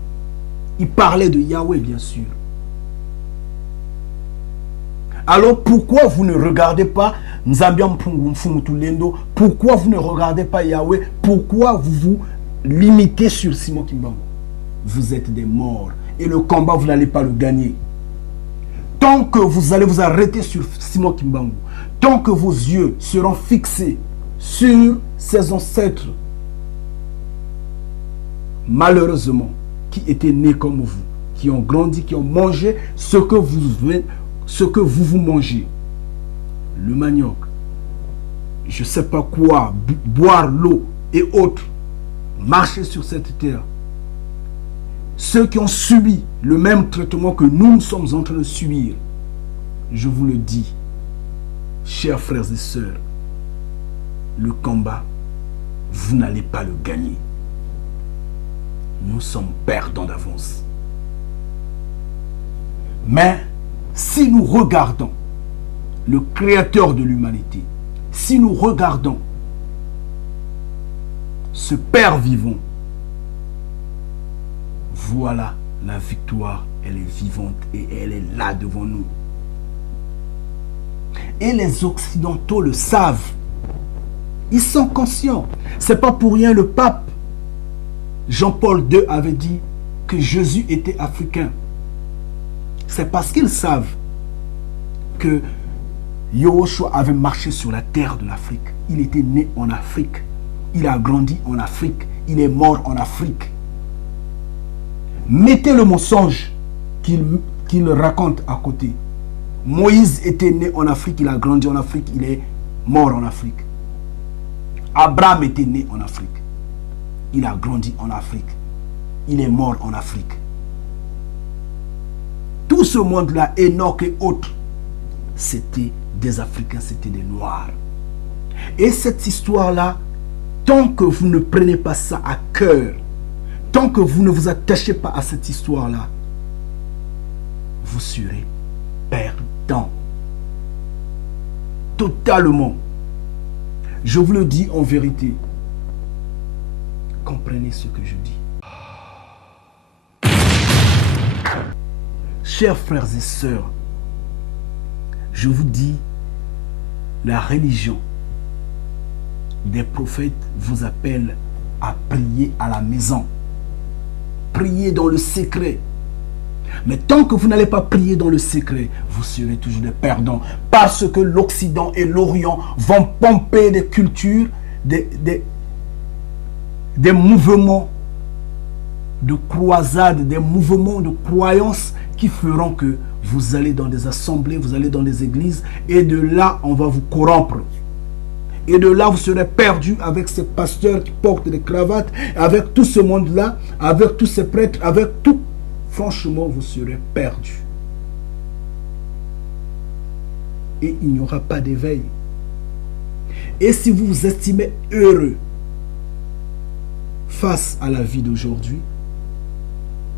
Il parlait de Yahweh, bien sûr. Alors pourquoi vous ne regardez pas Nzambian Mpungu Mfumutulendo? Pourquoi vous ne regardez pas Yahweh? Pourquoi vous vous limitez sur Simon Kimbangu? Vous êtes des morts. Et le combat, vous n'allez pas le gagner. Tant que vous allez vous arrêter sur Simon Kimbangu, tant que vos yeux seront fixés sur ses ancêtres, malheureusement, qui étaient nés comme vous, qui ont grandi, qui ont mangé ce que vous mangez, le manioc, je ne sais pas quoi, boire l'eau et autres, marcher sur cette terre. Ceux qui ont subi le même traitement que nous sommes en train de subir, je vous le dis, chers frères et sœurs, le combat, vous n'allez pas le gagner. Nous sommes perdants d'avance. Mais si nous regardons le Créateur de l'humanité, si nous regardons ce Père vivant, voilà la victoire, elle est vivante et elle est là devant nous. Et les Occidentaux le savent. Ils sont conscients. C'est pas pour rien le pape Jean-Paul II avait dit que Jésus était africain. C'est parce qu'ils savent que Yahushua avait marché sur la terre de l'Afrique. Il était né en Afrique. Il a grandi en Afrique. Il est mort en Afrique. Mettez le mensonge qu'il raconte à côté. Moïse était né en Afrique, il a grandi en Afrique, il est mort en Afrique. Abraham était né en Afrique. Il a grandi en Afrique. Il est mort en Afrique. Tout ce monde-là, Enoch et autres, c'était des Africains, c'était des Noirs. Et cette histoire-là, tant que vous ne prenez pas ça à cœur, tant que vous ne vous attachez pas à cette histoire-là, vous serez perdant. Totalement. Je vous le dis en vérité. Comprenez ce que je dis. Chers frères et sœurs, je vous dis, la religion des prophètes vous appelle à prier à la maison. Prier dans le secret. Mais tant que vous n'allez pas prier dans le secret, vous serez toujours des perdants. Parce que l'Occident et l'Orient vont pomper des cultures, des mouvements de croisade, des mouvements de croyances qui feront que vous allez dans des assemblées, vous allez dans des églises, et de là, on va vous corrompre. Et de là, vous serez perdu avec ces pasteurs qui portent des cravates, avec tout ce monde-là, avec tous ces prêtres, avec tout. Franchement, vous serez perdu. Et il n'y aura pas d'éveil. Et si vous vous estimez heureux face à la vie d'aujourd'hui,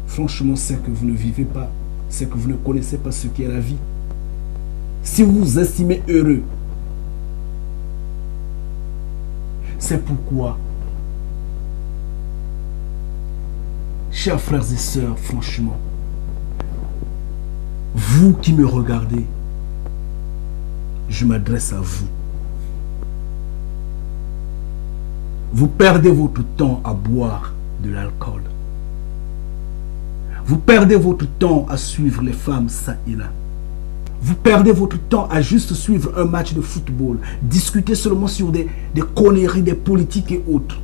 franchement, c'est que vous ne vivez pas. C'est que vous ne connaissez pas ce qu'est la vie. Si vous vous estimez heureux, c'est pourquoi, chers frères et sœurs, franchement, vous qui me regardez, je m'adresse à vous. Vous perdez votre temps à boire de l'alcool. Vous perdez votre temps à suivre les femmes ça et là. Vous perdez votre temps à juste suivre un match de football, discuter seulement sur des conneries, des politiques et autres.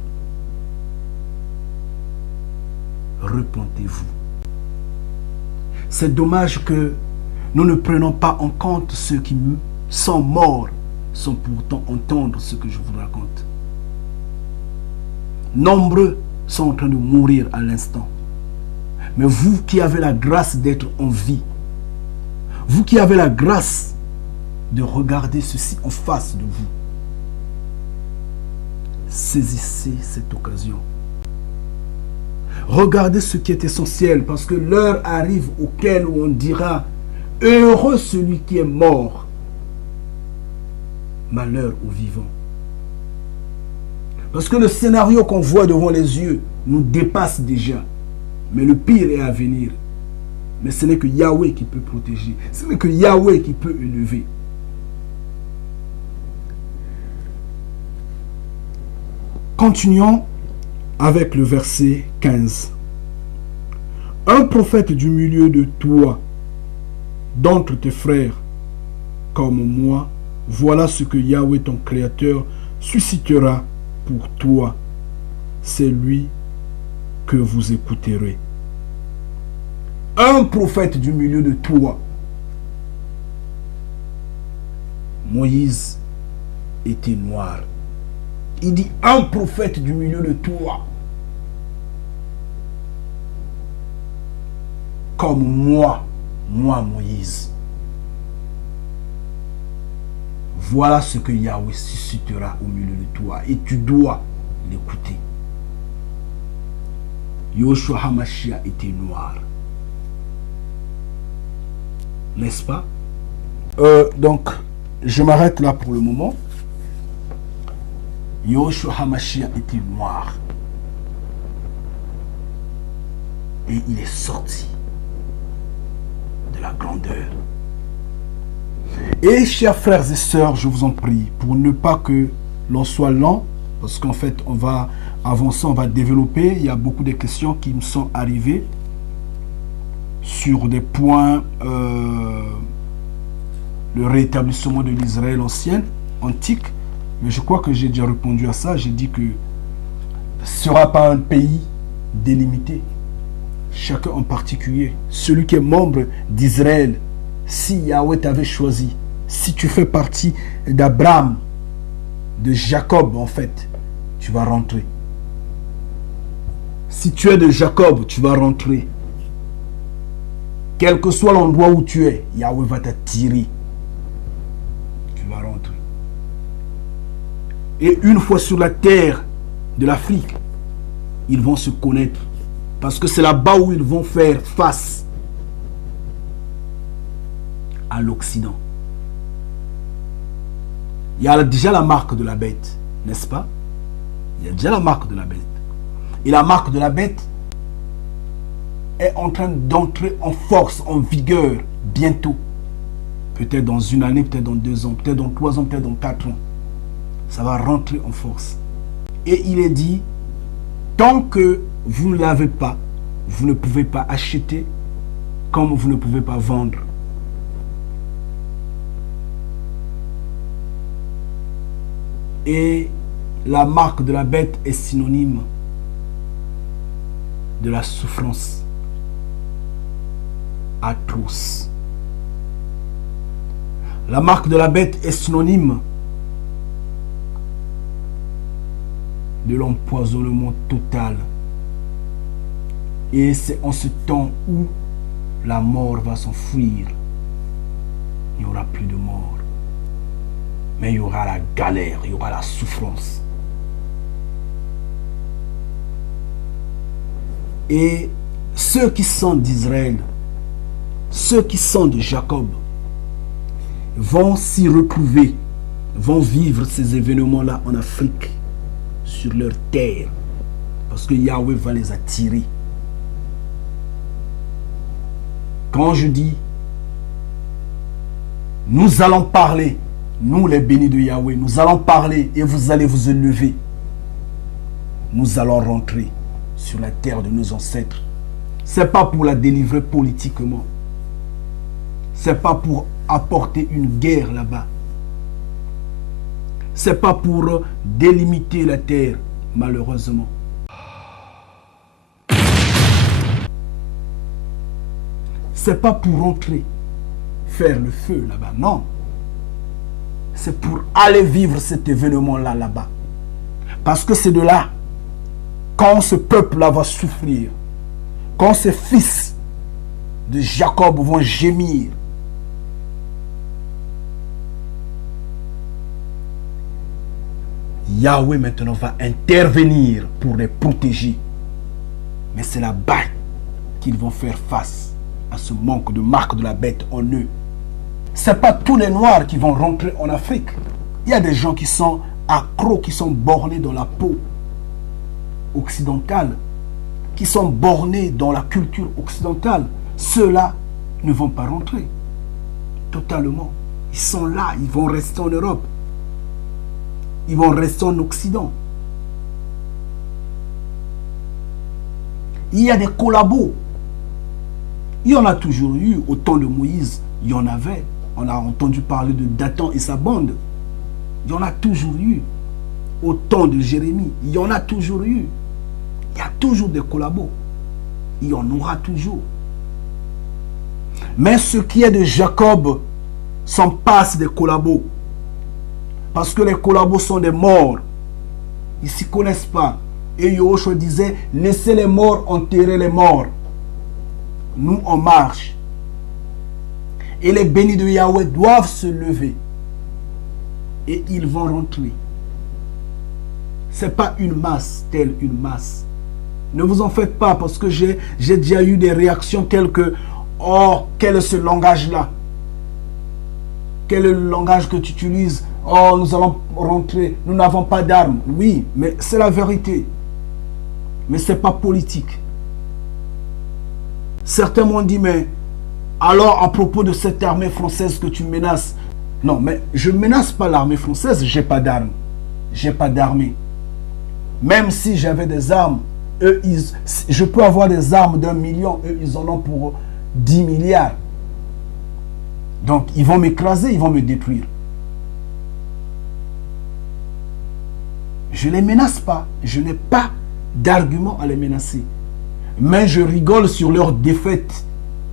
Repentez-vous. C'est dommage que nous ne prenions pas en compte ceux qui sont morts, sans pourtant entendre ce que je vous raconte. Nombreux sont en train de mourir à l'instant. Mais vous qui avez la grâce d'être en vie, vous qui avez la grâce de regarder ceci en face de vous, saisissez cette occasion. Regardez ce qui est essentiel, parce que l'heure arrive auquel on dira « Heureux celui qui est mort, malheur aux vivants ». Parce que le scénario qu'on voit devant les yeux nous dépasse déjà. Mais le pire est à venir. Mais ce n'est que Yahweh qui peut protéger. Ce n'est que Yahweh qui peut élever. Continuons avec le verset 15. Un prophète du milieu de toi, d'entre tes frères, comme moi, voilà ce que Yahweh ton Créateur suscitera pour toi. C'est lui que vous écouterez. Un prophète du milieu de toi. Moïse était noir. Il dit un prophète du milieu de toi. Comme moi Moïse. Voilà ce que Yahweh suscitera au milieu de toi. Et tu dois l'écouter. Yoshua HaMashiach était noir. N'est-ce pas? Donc, je m'arrête là pour le moment. Yoshua HaMashiach était noir. Et il est sorti de la grandeur. Et chers frères et sœurs, je vous en prie, pour ne pas que l'on soit lent, parce qu'en fait, on va avancer, on va développer. Il y a beaucoup de questions qui me sont arrivées sur des points, le rétablissement de l'Israël ancienne, antique. Mais je crois que j'ai déjà répondu à ça. J'ai dit que ce ne sera pas un pays délimité. Chacun en particulier. Celui qui est membre d'Israël, si Yahweh t'avait choisi, si tu fais partie d'Abraham, de Jacob en fait, tu vas rentrer. Si tu es de Jacob, tu vas rentrer. Quel que soit l'endroit où tu es, Yahweh va t'attirer. Tu vas rentrer. Et une fois sur la terre de l'Afrique, ils vont se connaître. Parce que c'est là-bas où ils vont faire face à l'Occident. Il y a déjà la marque de la bête, n'est-ce pas? Il y a déjà la marque de la bête. Et la marque de la bête, est en train d'entrer en force, en vigueur, bientôt. Peut-être dans une année, peut-être dans 2 ans, peut-être dans 3 ans, peut-être dans 4 ans. Ça va rentrer en force. Et il est dit, tant que vous ne l'avez pas, vous ne pouvez pas acheter, comme vous ne pouvez pas vendre. Et la marque de la bête est synonyme de la souffrance atroce. La marque de la bête est synonyme de l'empoisonnement total. Et c'est en ce temps où la mort va s'enfuir. Il n'y aura plus de mort. Mais il y aura la galère, il y aura la souffrance. Et ceux qui sont d'Israël, ceux qui sont de Jacob, vont s'y retrouver, vont vivre ces événements-là en Afrique, sur leur terre, parce que Yahweh va les attirer. Quand je dis, nous allons parler, nous les bénis de Yahweh, nous allons parler et vous allez vous élever. Nous allons rentrer sur la terre de nos ancêtres. Ce n'est pas pour la délivrer politiquement. Ce n'est pas pour apporter une guerre là-bas. Ce n'est pas pour délimiter la terre, malheureusement. Ce n'est pas pour rentrer, faire le feu là-bas, non. C'est pour aller vivre cet événement-là, là-bas. Parce que c'est de là, quand ce peuple-là va souffrir, quand ces fils de Jacob vont gémir, Yahweh maintenant va intervenir pour les protéger. Mais c'est là-bas qu'ils vont faire face à ce manque de marque de la bête en eux. Ce n'est pas tous les Noirs qui vont rentrer en Afrique. Il y a des gens qui sont accros, qui sont bornés dans la peau occidentale, qui sont bornés dans la culture occidentale. Ceux-là ne vont pas rentrer totalement. Ils sont là, ils vont rester en Europe. Ils vont rester en Occident. Il y a des collabos. Il y en a toujours eu. Au temps de Moïse, il y en avait. On a entendu parler de Dathan et sa bande. Il y en a toujours eu. Au temps de Jérémie, il y en a toujours eu. Il y a toujours des collabos. Il y en aura toujours. Mais ce qui est de Jacob sont pas des collabos. Parce que les collabos sont des morts. Ils ne s'y connaissent pas. Et Yahushua disait, laissez les morts enterrer les morts. Nous, on marche. Et les bénis de Yahweh doivent se lever. Et ils vont rentrer. Ce n'est pas une masse, telle une masse. Ne vous en faites pas, parce que j'ai déjà eu des réactions telles que, oh, quel est ce langage-là? Quel est le langage que tu utilises? Oh, nous allons rentrer, nous n'avons pas d'armes. Oui, mais c'est la vérité. Mais ce n'est pas politique. Certains m'ont dit, mais alors à propos de cette armée française que tu menaces? Non, mais je ne menace pas l'armée française, je n'ai pas d'armes. Je n'ai pas d'armée. Même si j'avais des armes, eux, je peux avoir des armes d'1 million, eux, ils en ont pour 10 milliards. Donc, ils vont m'écraser, ils vont me détruire. Je ne les menace pas. Je n'ai pas d'argument à les menacer. Mais je rigole sur leur défaite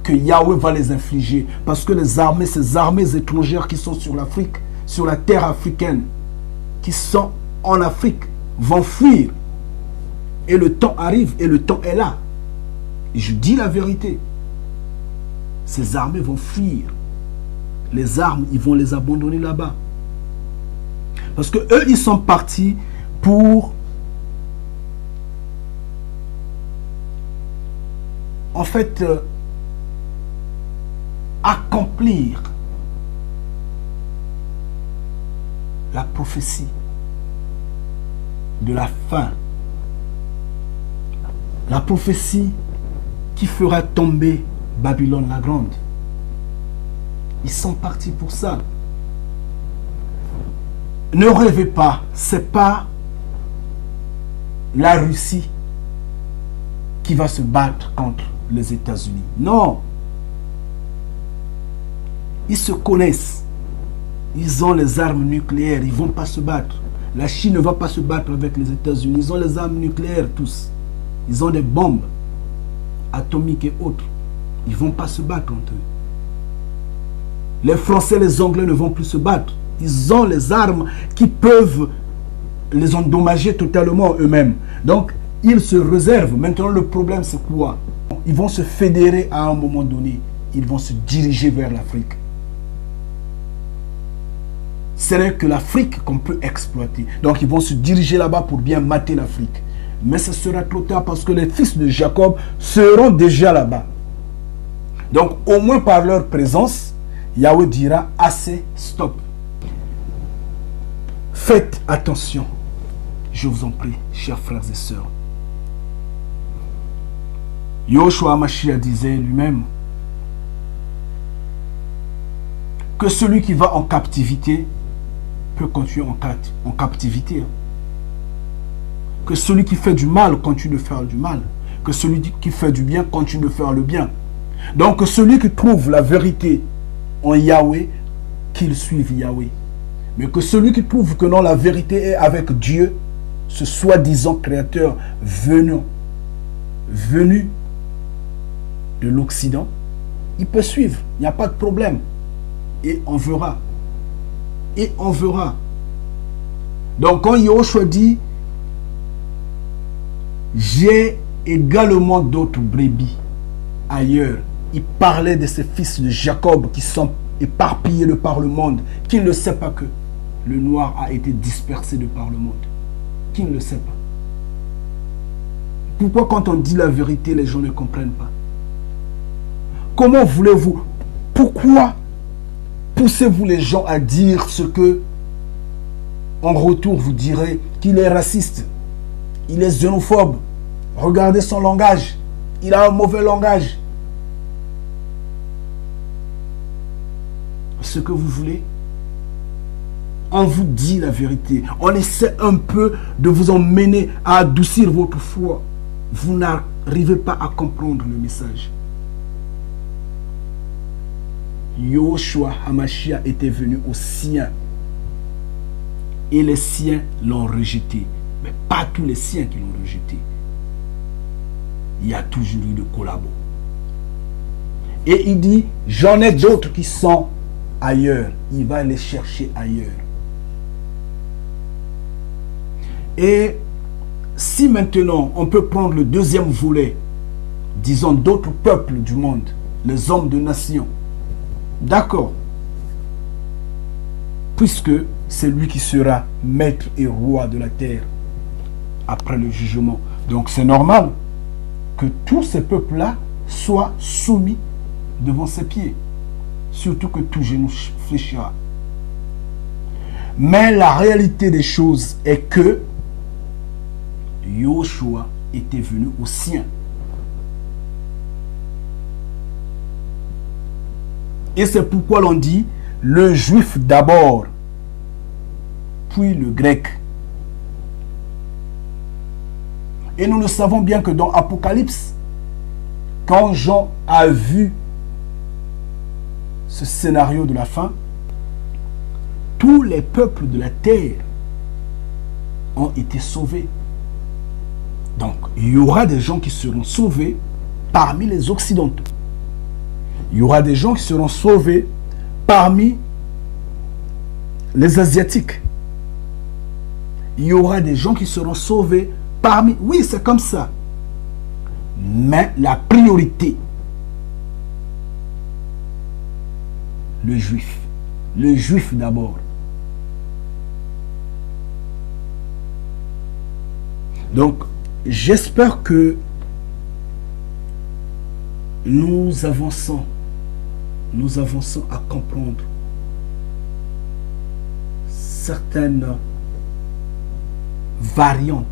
que Yahweh va les infliger. Parce que les armées, ces armées étrangères qui sont sur l'Afrique, sur la terre africaine, qui sont en Afrique, vont fuir. Et le temps arrive et le temps est là. Et je dis la vérité. Ces armées vont fuir. Les armes, ils vont les abandonner là-bas. Parce que eux, ils sont partis pour en fait accomplir la prophétie de la fin. La prophétie qui fera tomber Babylone la Grande. Ils sont partis pour ça. Ne rêvez pas, c'est pas la Russie qui va se battre contre les États-Unis. Non. Ils se connaissent. Ils ont les armes nucléaires. Ils ne vont pas se battre. La Chine ne va pas se battre avec les États-Unis. Ils ont les armes nucléaires tous. Ils ont des bombes atomiques et autres. Ils ne vont pas se battre entre eux. Les Français et les Anglais ne vont plus se battre. Ils ont les armes qui peuvent les endommager totalement eux-mêmes. Donc, ils se réservent. Maintenant, le problème, c'est quoi? Ils vont se fédérer à un moment donné. Ils vont se diriger vers l'Afrique. Ce n'est que l'Afrique qu'on peut exploiter. Donc, ils vont se diriger là-bas pour bien mater l'Afrique. Mais ce sera trop tard parce que les fils de Jacob seront déjà là-bas. Donc, au moins par leur présence, Yahweh dira assez, stop. Faites attention, je vous en prie, chers frères et sœurs. Yoshua Mashiach disait lui-même que celui qui va en captivité peut continuer en captivité. Que celui qui fait du mal continue de faire du mal. Que celui qui fait du bien continue de faire le bien. Donc celui qui trouve la vérité en Yahweh, qu'il suive Yahweh. Mais que celui qui trouve que non, la vérité est avec Dieu, ce soi-disant créateur venu de l'Occident, il peut suivre, il n'y a pas de problème. Et on verra. Et on verra. Donc quand Yahushua dit, j'ai également d'autres brebis ailleurs, il parlait de ces fils de Jacob qui sont éparpillés de par le monde, qui ne sait pas que le noir a été dispersé de par le monde. Qui ne le sait pas? Pourquoi quand on dit la vérité, les gens ne comprennent pas? Comment voulez-vous? Pourquoi poussez-vous les gens à dire ce que, en retour, vous direz qu'il est raciste, il est xénophobe, regardez son langage, il a un mauvais langage. Ce que vous voulez, on vous dit la vérité. On essaie un peu de vous emmener à adoucir votre foi. Vous n'arrivez pas à comprendre le message. Yoshua Hamashiach était venu aux siens. Et les siens l'ont rejeté. Mais pas tous les siens qui l'ont rejeté. Il y a toujours eu de collabos. Et il dit, j'en ai d'autres qui sont ailleurs. Il va les chercher ailleurs. Et si maintenant on peut prendre le deuxième volet, disons d'autres peuples du monde, les hommes de nation, d'accord, puisque c'est lui qui sera maître et roi de la terre après le jugement. Donc c'est normal que tous ces peuples-là soient soumis devant ses pieds, surtout que tout genou fléchira. Mais la réalité des choses est que Yoshua était venu aux siens. Et c'est pourquoi l'on dit le juif d'abord, puis le grec. Et nous le savons bien que dans Apocalypse, quand Jean a vu ce scénario de la fin, tous les peuples de la terre ont été sauvés. Donc, il y aura des gens qui seront sauvés parmi les Occidentaux. Il y aura des gens qui seront sauvés parmi les Asiatiques. Il y aura des gens qui seront sauvés parmi... Oui, c'est comme ça. Mais la priorité, le juif. Le juif d'abord. Donc, j'espère que nous avançons à comprendre certaines variantes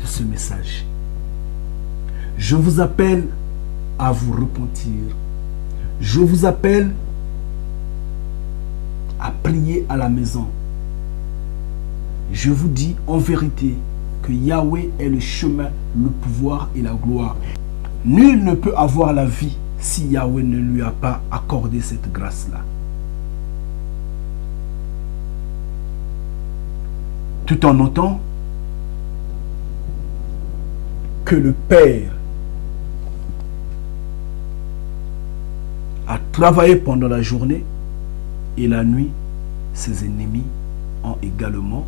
de ce message. Je vous appelle à vous repentir. Je vous appelle à prier à la maison. Je vous dis en vérité que Yahweh est le chemin, le pouvoir et la gloire. Nul ne peut avoir la vie si Yahweh ne lui a pas accordé cette grâce-là. Tout en notant que le Père a travaillé pendant la journée et la nuit, ses ennemis ont également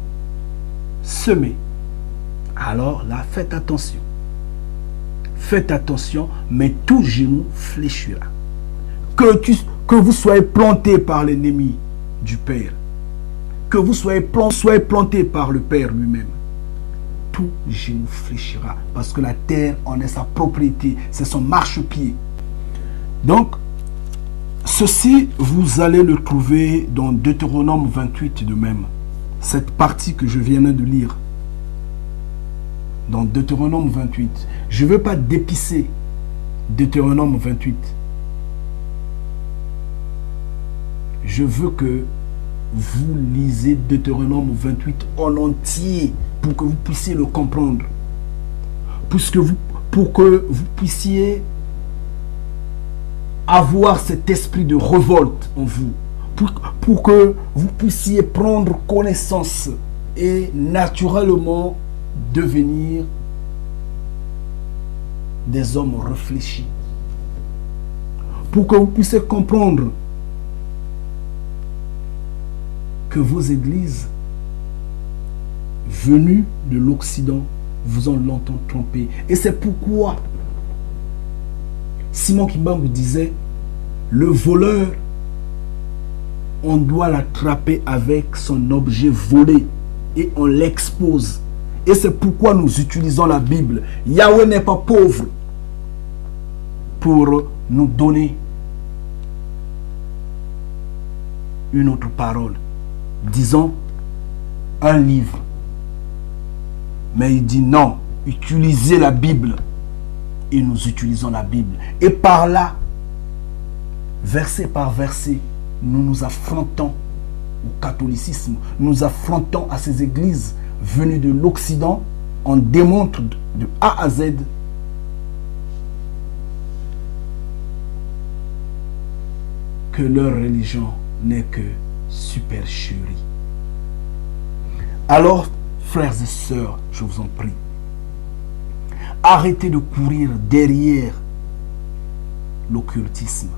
semé. Alors là, faites attention. Faites attention, mais tout genou fléchira. Que vous soyez planté par l'ennemi du Père, que vous soyez planté par le Père lui-même, tout genou fléchira. Parce que la terre en est sa propriété, c'est son marchepied. Donc, ceci, vous allez le trouver dans Deutéronome 28 de même. Cette partie que je viens de lire. Dans Deutéronome 28. Je ne veux pas dépisser Deutéronome 28. Je veux que vous lisez Deutéronome 28 en entier pour que vous puissiez le comprendre. Pour que vous puissiez avoir cet esprit de révolte en vous. Pour que vous puissiez prendre connaissance et naturellement devenir des hommes réfléchis. Pour que vous puissiez comprendre que vos églises venues de l'Occident vous ont longtemps trompé. Et c'est pourquoi Simon Kimbangu disait, le voleur, on doit l'attraper avec son objet volé et on l'expose. Et c'est pourquoi nous utilisons la Bible. Yahweh n'est pas pauvre pour nous donner une autre parole. Disons, un livre. Mais il dit non, utilisez la Bible. Et nous utilisons la Bible. Et par là, verset par verset, nous nous affrontons au catholicisme. Nous affrontons à ces églises venues de l'Occident. On démontre de A à Z que leur religion n'est que supercherie. Alors, frères et sœurs, je vous en prie, arrêtez de courir derrière l'occultisme.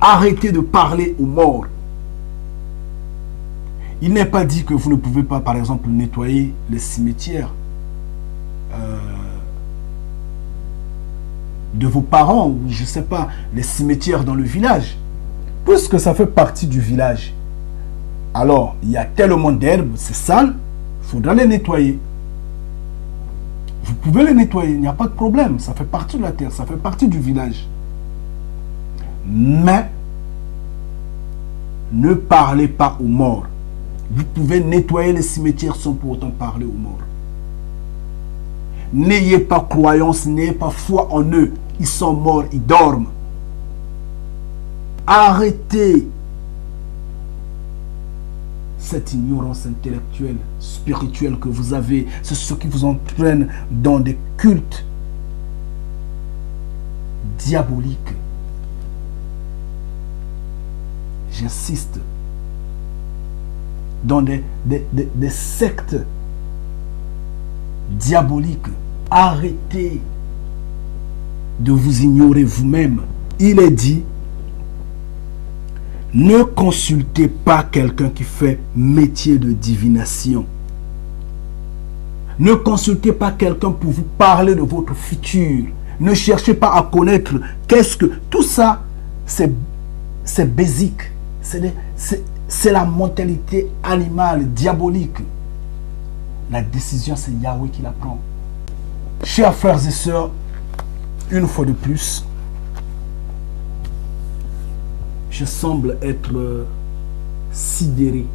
Arrêtez de parler aux morts. Il n'est pas dit que vous ne pouvez pas, par exemple, nettoyer les cimetières de vos parents, ou je ne sais pas, les cimetières dans le village. Puisque ça fait partie du village. Alors, il y a tellement d'herbes, c'est sale, il faudra les nettoyer. Vous pouvez les nettoyer, il n'y a pas de problème. Ça fait partie de la terre, ça fait partie du village. Mais, ne parlez pas aux morts. Vous pouvez nettoyer les cimetières sans pour autant parler aux morts. N'ayez pas croyance, n'ayez pas foi en eux. Ils sont morts, ils dorment. Arrêtez cette ignorance intellectuelle, spirituelle que vous avez. C'est ce qui vous entraîne dans des cultes diaboliques. J'insiste. Dans des sectes diaboliques. Arrêtez de vous ignorer vous-même. Il est dit, ne consultez pas quelqu'un qui fait métier de divination. Ne consultez pas quelqu'un pour vous parler de votre futur. Ne cherchez pas à connaître qu'est-ce que... Tout ça, c'est basique. C'est la mentalité animale, diabolique. La décision, c'est Yahweh qui la prend. Chers frères et sœurs, une fois de plus, je semble être sidéré.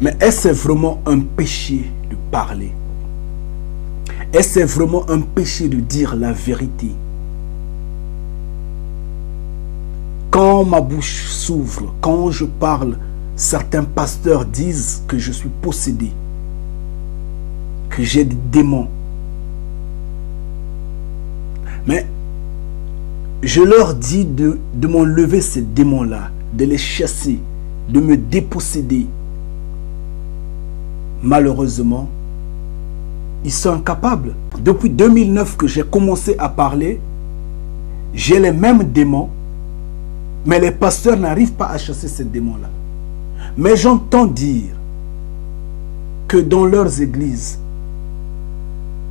Mais est-ce vraiment un péché de parler? Est-ce vraiment un péché de dire la vérité? Quand ma bouche s'ouvre, quand je parle, certains pasteurs disent que je suis possédé, que j'ai des démons. Mais je leur dis de m'enlever ces démons-là, de les chasser, de me déposséder. Malheureusement, ils sont incapables. Depuis 2009 que j'ai commencé à parler, j'ai les mêmes démons, mais les pasteurs n'arrivent pas à chasser ces démons-là. Mais j'entends dire que dans leurs églises,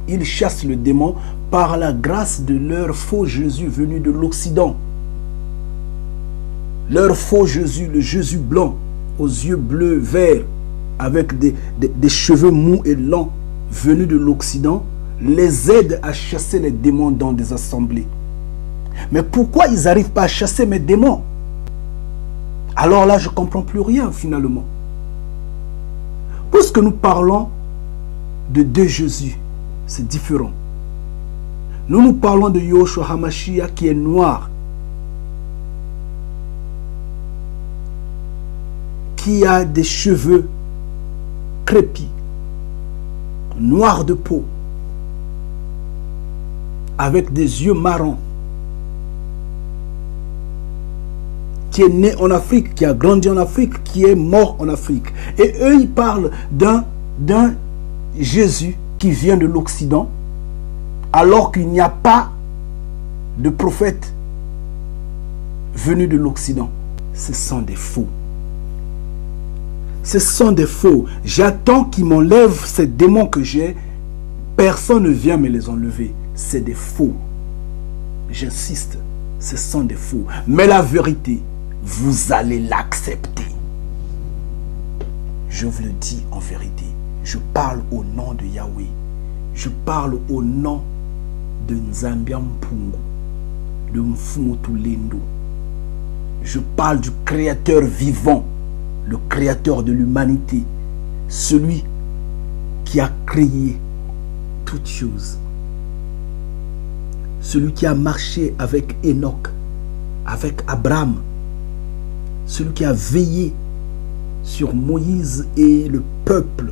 ils chassent le démon par la grâce de leur faux Jésus venu de l'Occident. Leur faux Jésus, le Jésus blanc, aux yeux bleus, verts, avec des cheveux mous et lents, venus de l'Occident, les aide à chasser les démons dans des assemblées. Mais pourquoi ils n'arrivent pas à chasser mes démons? Alors là, je ne comprends plus rien finalement. Puisque nous parlons de deux Jésus, c'est différent. Nous parlons de Yeshua HaMashiach qui est noir, qui a des cheveux crépis, noir de peau, avec des yeux marrons, qui est né en Afrique, qui a grandi en Afrique, qui est mort en Afrique. Et eux, ils parlent d'un Jésus qui vient de l'Occident, alors qu'il n'y a pas de prophète venu de l'Occident. Ce sont des faux. Ce sont des faux. J'attends qu'ils m'enlèvent ces démons que j'ai. Personne ne vient me les enlever. C'est des faux. J'insiste, ce sont des faux. Mais la vérité, vous allez l'accepter. Je vous le dis en vérité. Je parle au nom de Yahweh. Je parle au nom de Nzambian Mpungu, de Mfumotu Lendo. Je parle du Créateur vivant, le Créateur de l'humanité, celui qui a créé toutes choses, celui qui a marché avec Enoch, avec Abraham, celui qui a veillé sur Moïse et le peuple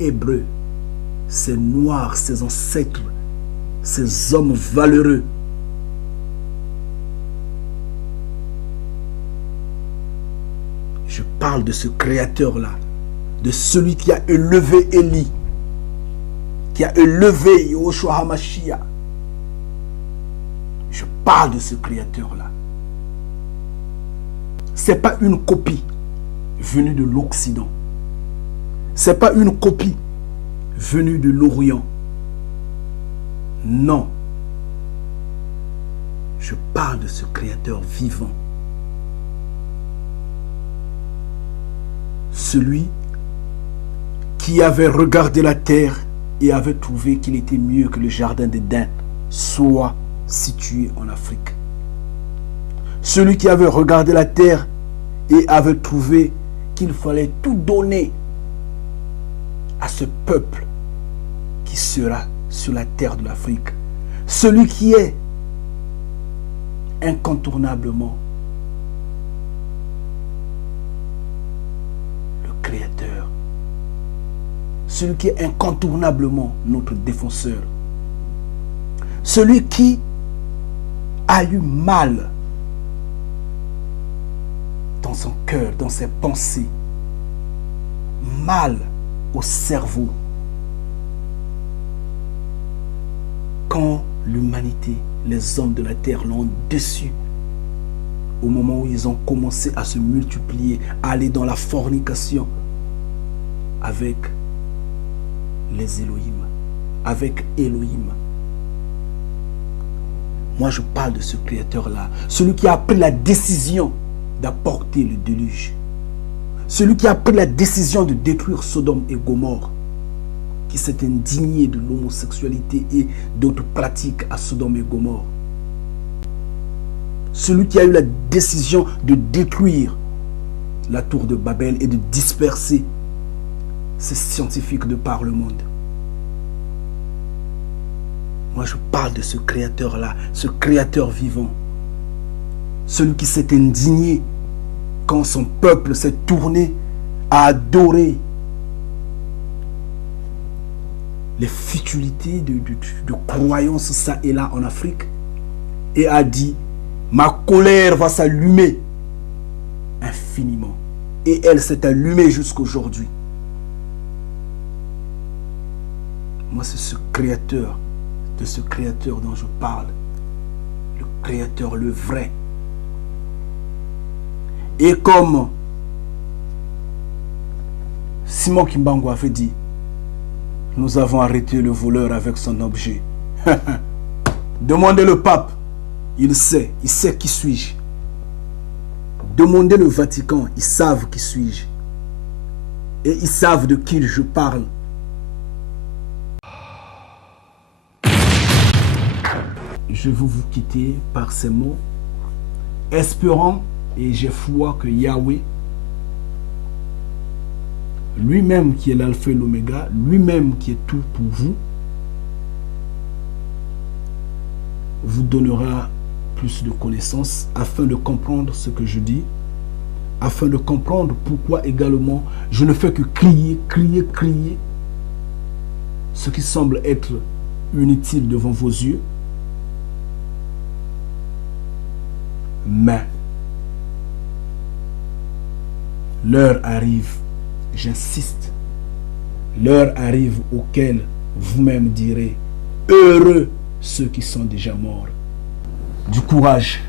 hébreu, ces noirs, ces ancêtres, ces hommes valeureux. Je parle de ce Créateur-là, de celui qui a élevé Élie, qui a élevé Yeshua HaMashiach. Je parle de ce Créateur-là. Ce n'est pas une copie venue de l'Occident. Ce n'est pas une copie venue de l'Orient. Non. Je parle de ce Créateur vivant. Celui qui avait regardé la terre et avait trouvé qu'il était mieux que le jardin d'Éden soit situé en Afrique. Celui qui avait regardé la terre et avait trouvé qu'il fallait tout donner à ce peuple qui sera sur la terre de l'Afrique. Celui qui est incontournablement le Créateur. Celui qui est incontournablement notre défenseur. Celui qui a eu mal dans son cœur, dans ses pensées, mal au cerveau, quand l'humanité, les hommes de la terre l'ont déçu, au moment où ils ont commencé à se multiplier, à aller dans la fornication avec les Elohim, avec Elohim. Moi, je parle de ce Créateur-là, celui qui a pris la décision d'apporter le déluge, celui qui a pris la décision de détruire Sodome et Gomorrhe, qui s'est indigné de l'homosexualité et d'autres pratiques à Sodome et Gomorrhe, celui qui a eu la décision de détruire la tour de Babel et de disperser ces scientifiques de par le monde. Moi, je parle de ce créateur-là, ce créateur vivant. Celui qui s'est indigné quand son peuple s'est tourné à adorer les futilités de croyances ça et là en Afrique et a dit, ma colère va s'allumer infiniment. Et elle s'est allumée jusqu'aujourd'hui. Moi, c'est ce créateur, de ce créateur dont je parle. Le créateur, le vrai. Et comme Simon Kimbangu avait dit, nous avons arrêté le voleur avec son objet. Demandez le pape, il sait qui suis-je. Demandez le Vatican, ils savent qui suis-je. Et ils savent de qui je parle. Je veux vous quitter par ces mots, espérant et j'ai foi que Yahweh, lui-même qui est l'alpha et l'oméga, lui-même qui est tout pour vous, vous donnera plus de connaissances afin de comprendre ce que je dis, afin de comprendre pourquoi également je ne fais que crier, crier, crier, ce qui semble être inutile devant vos yeux. Mais l'heure arrive, j'insiste, l'heure arrive auquel vous-même direz, heureux ceux qui sont déjà morts. Du courage.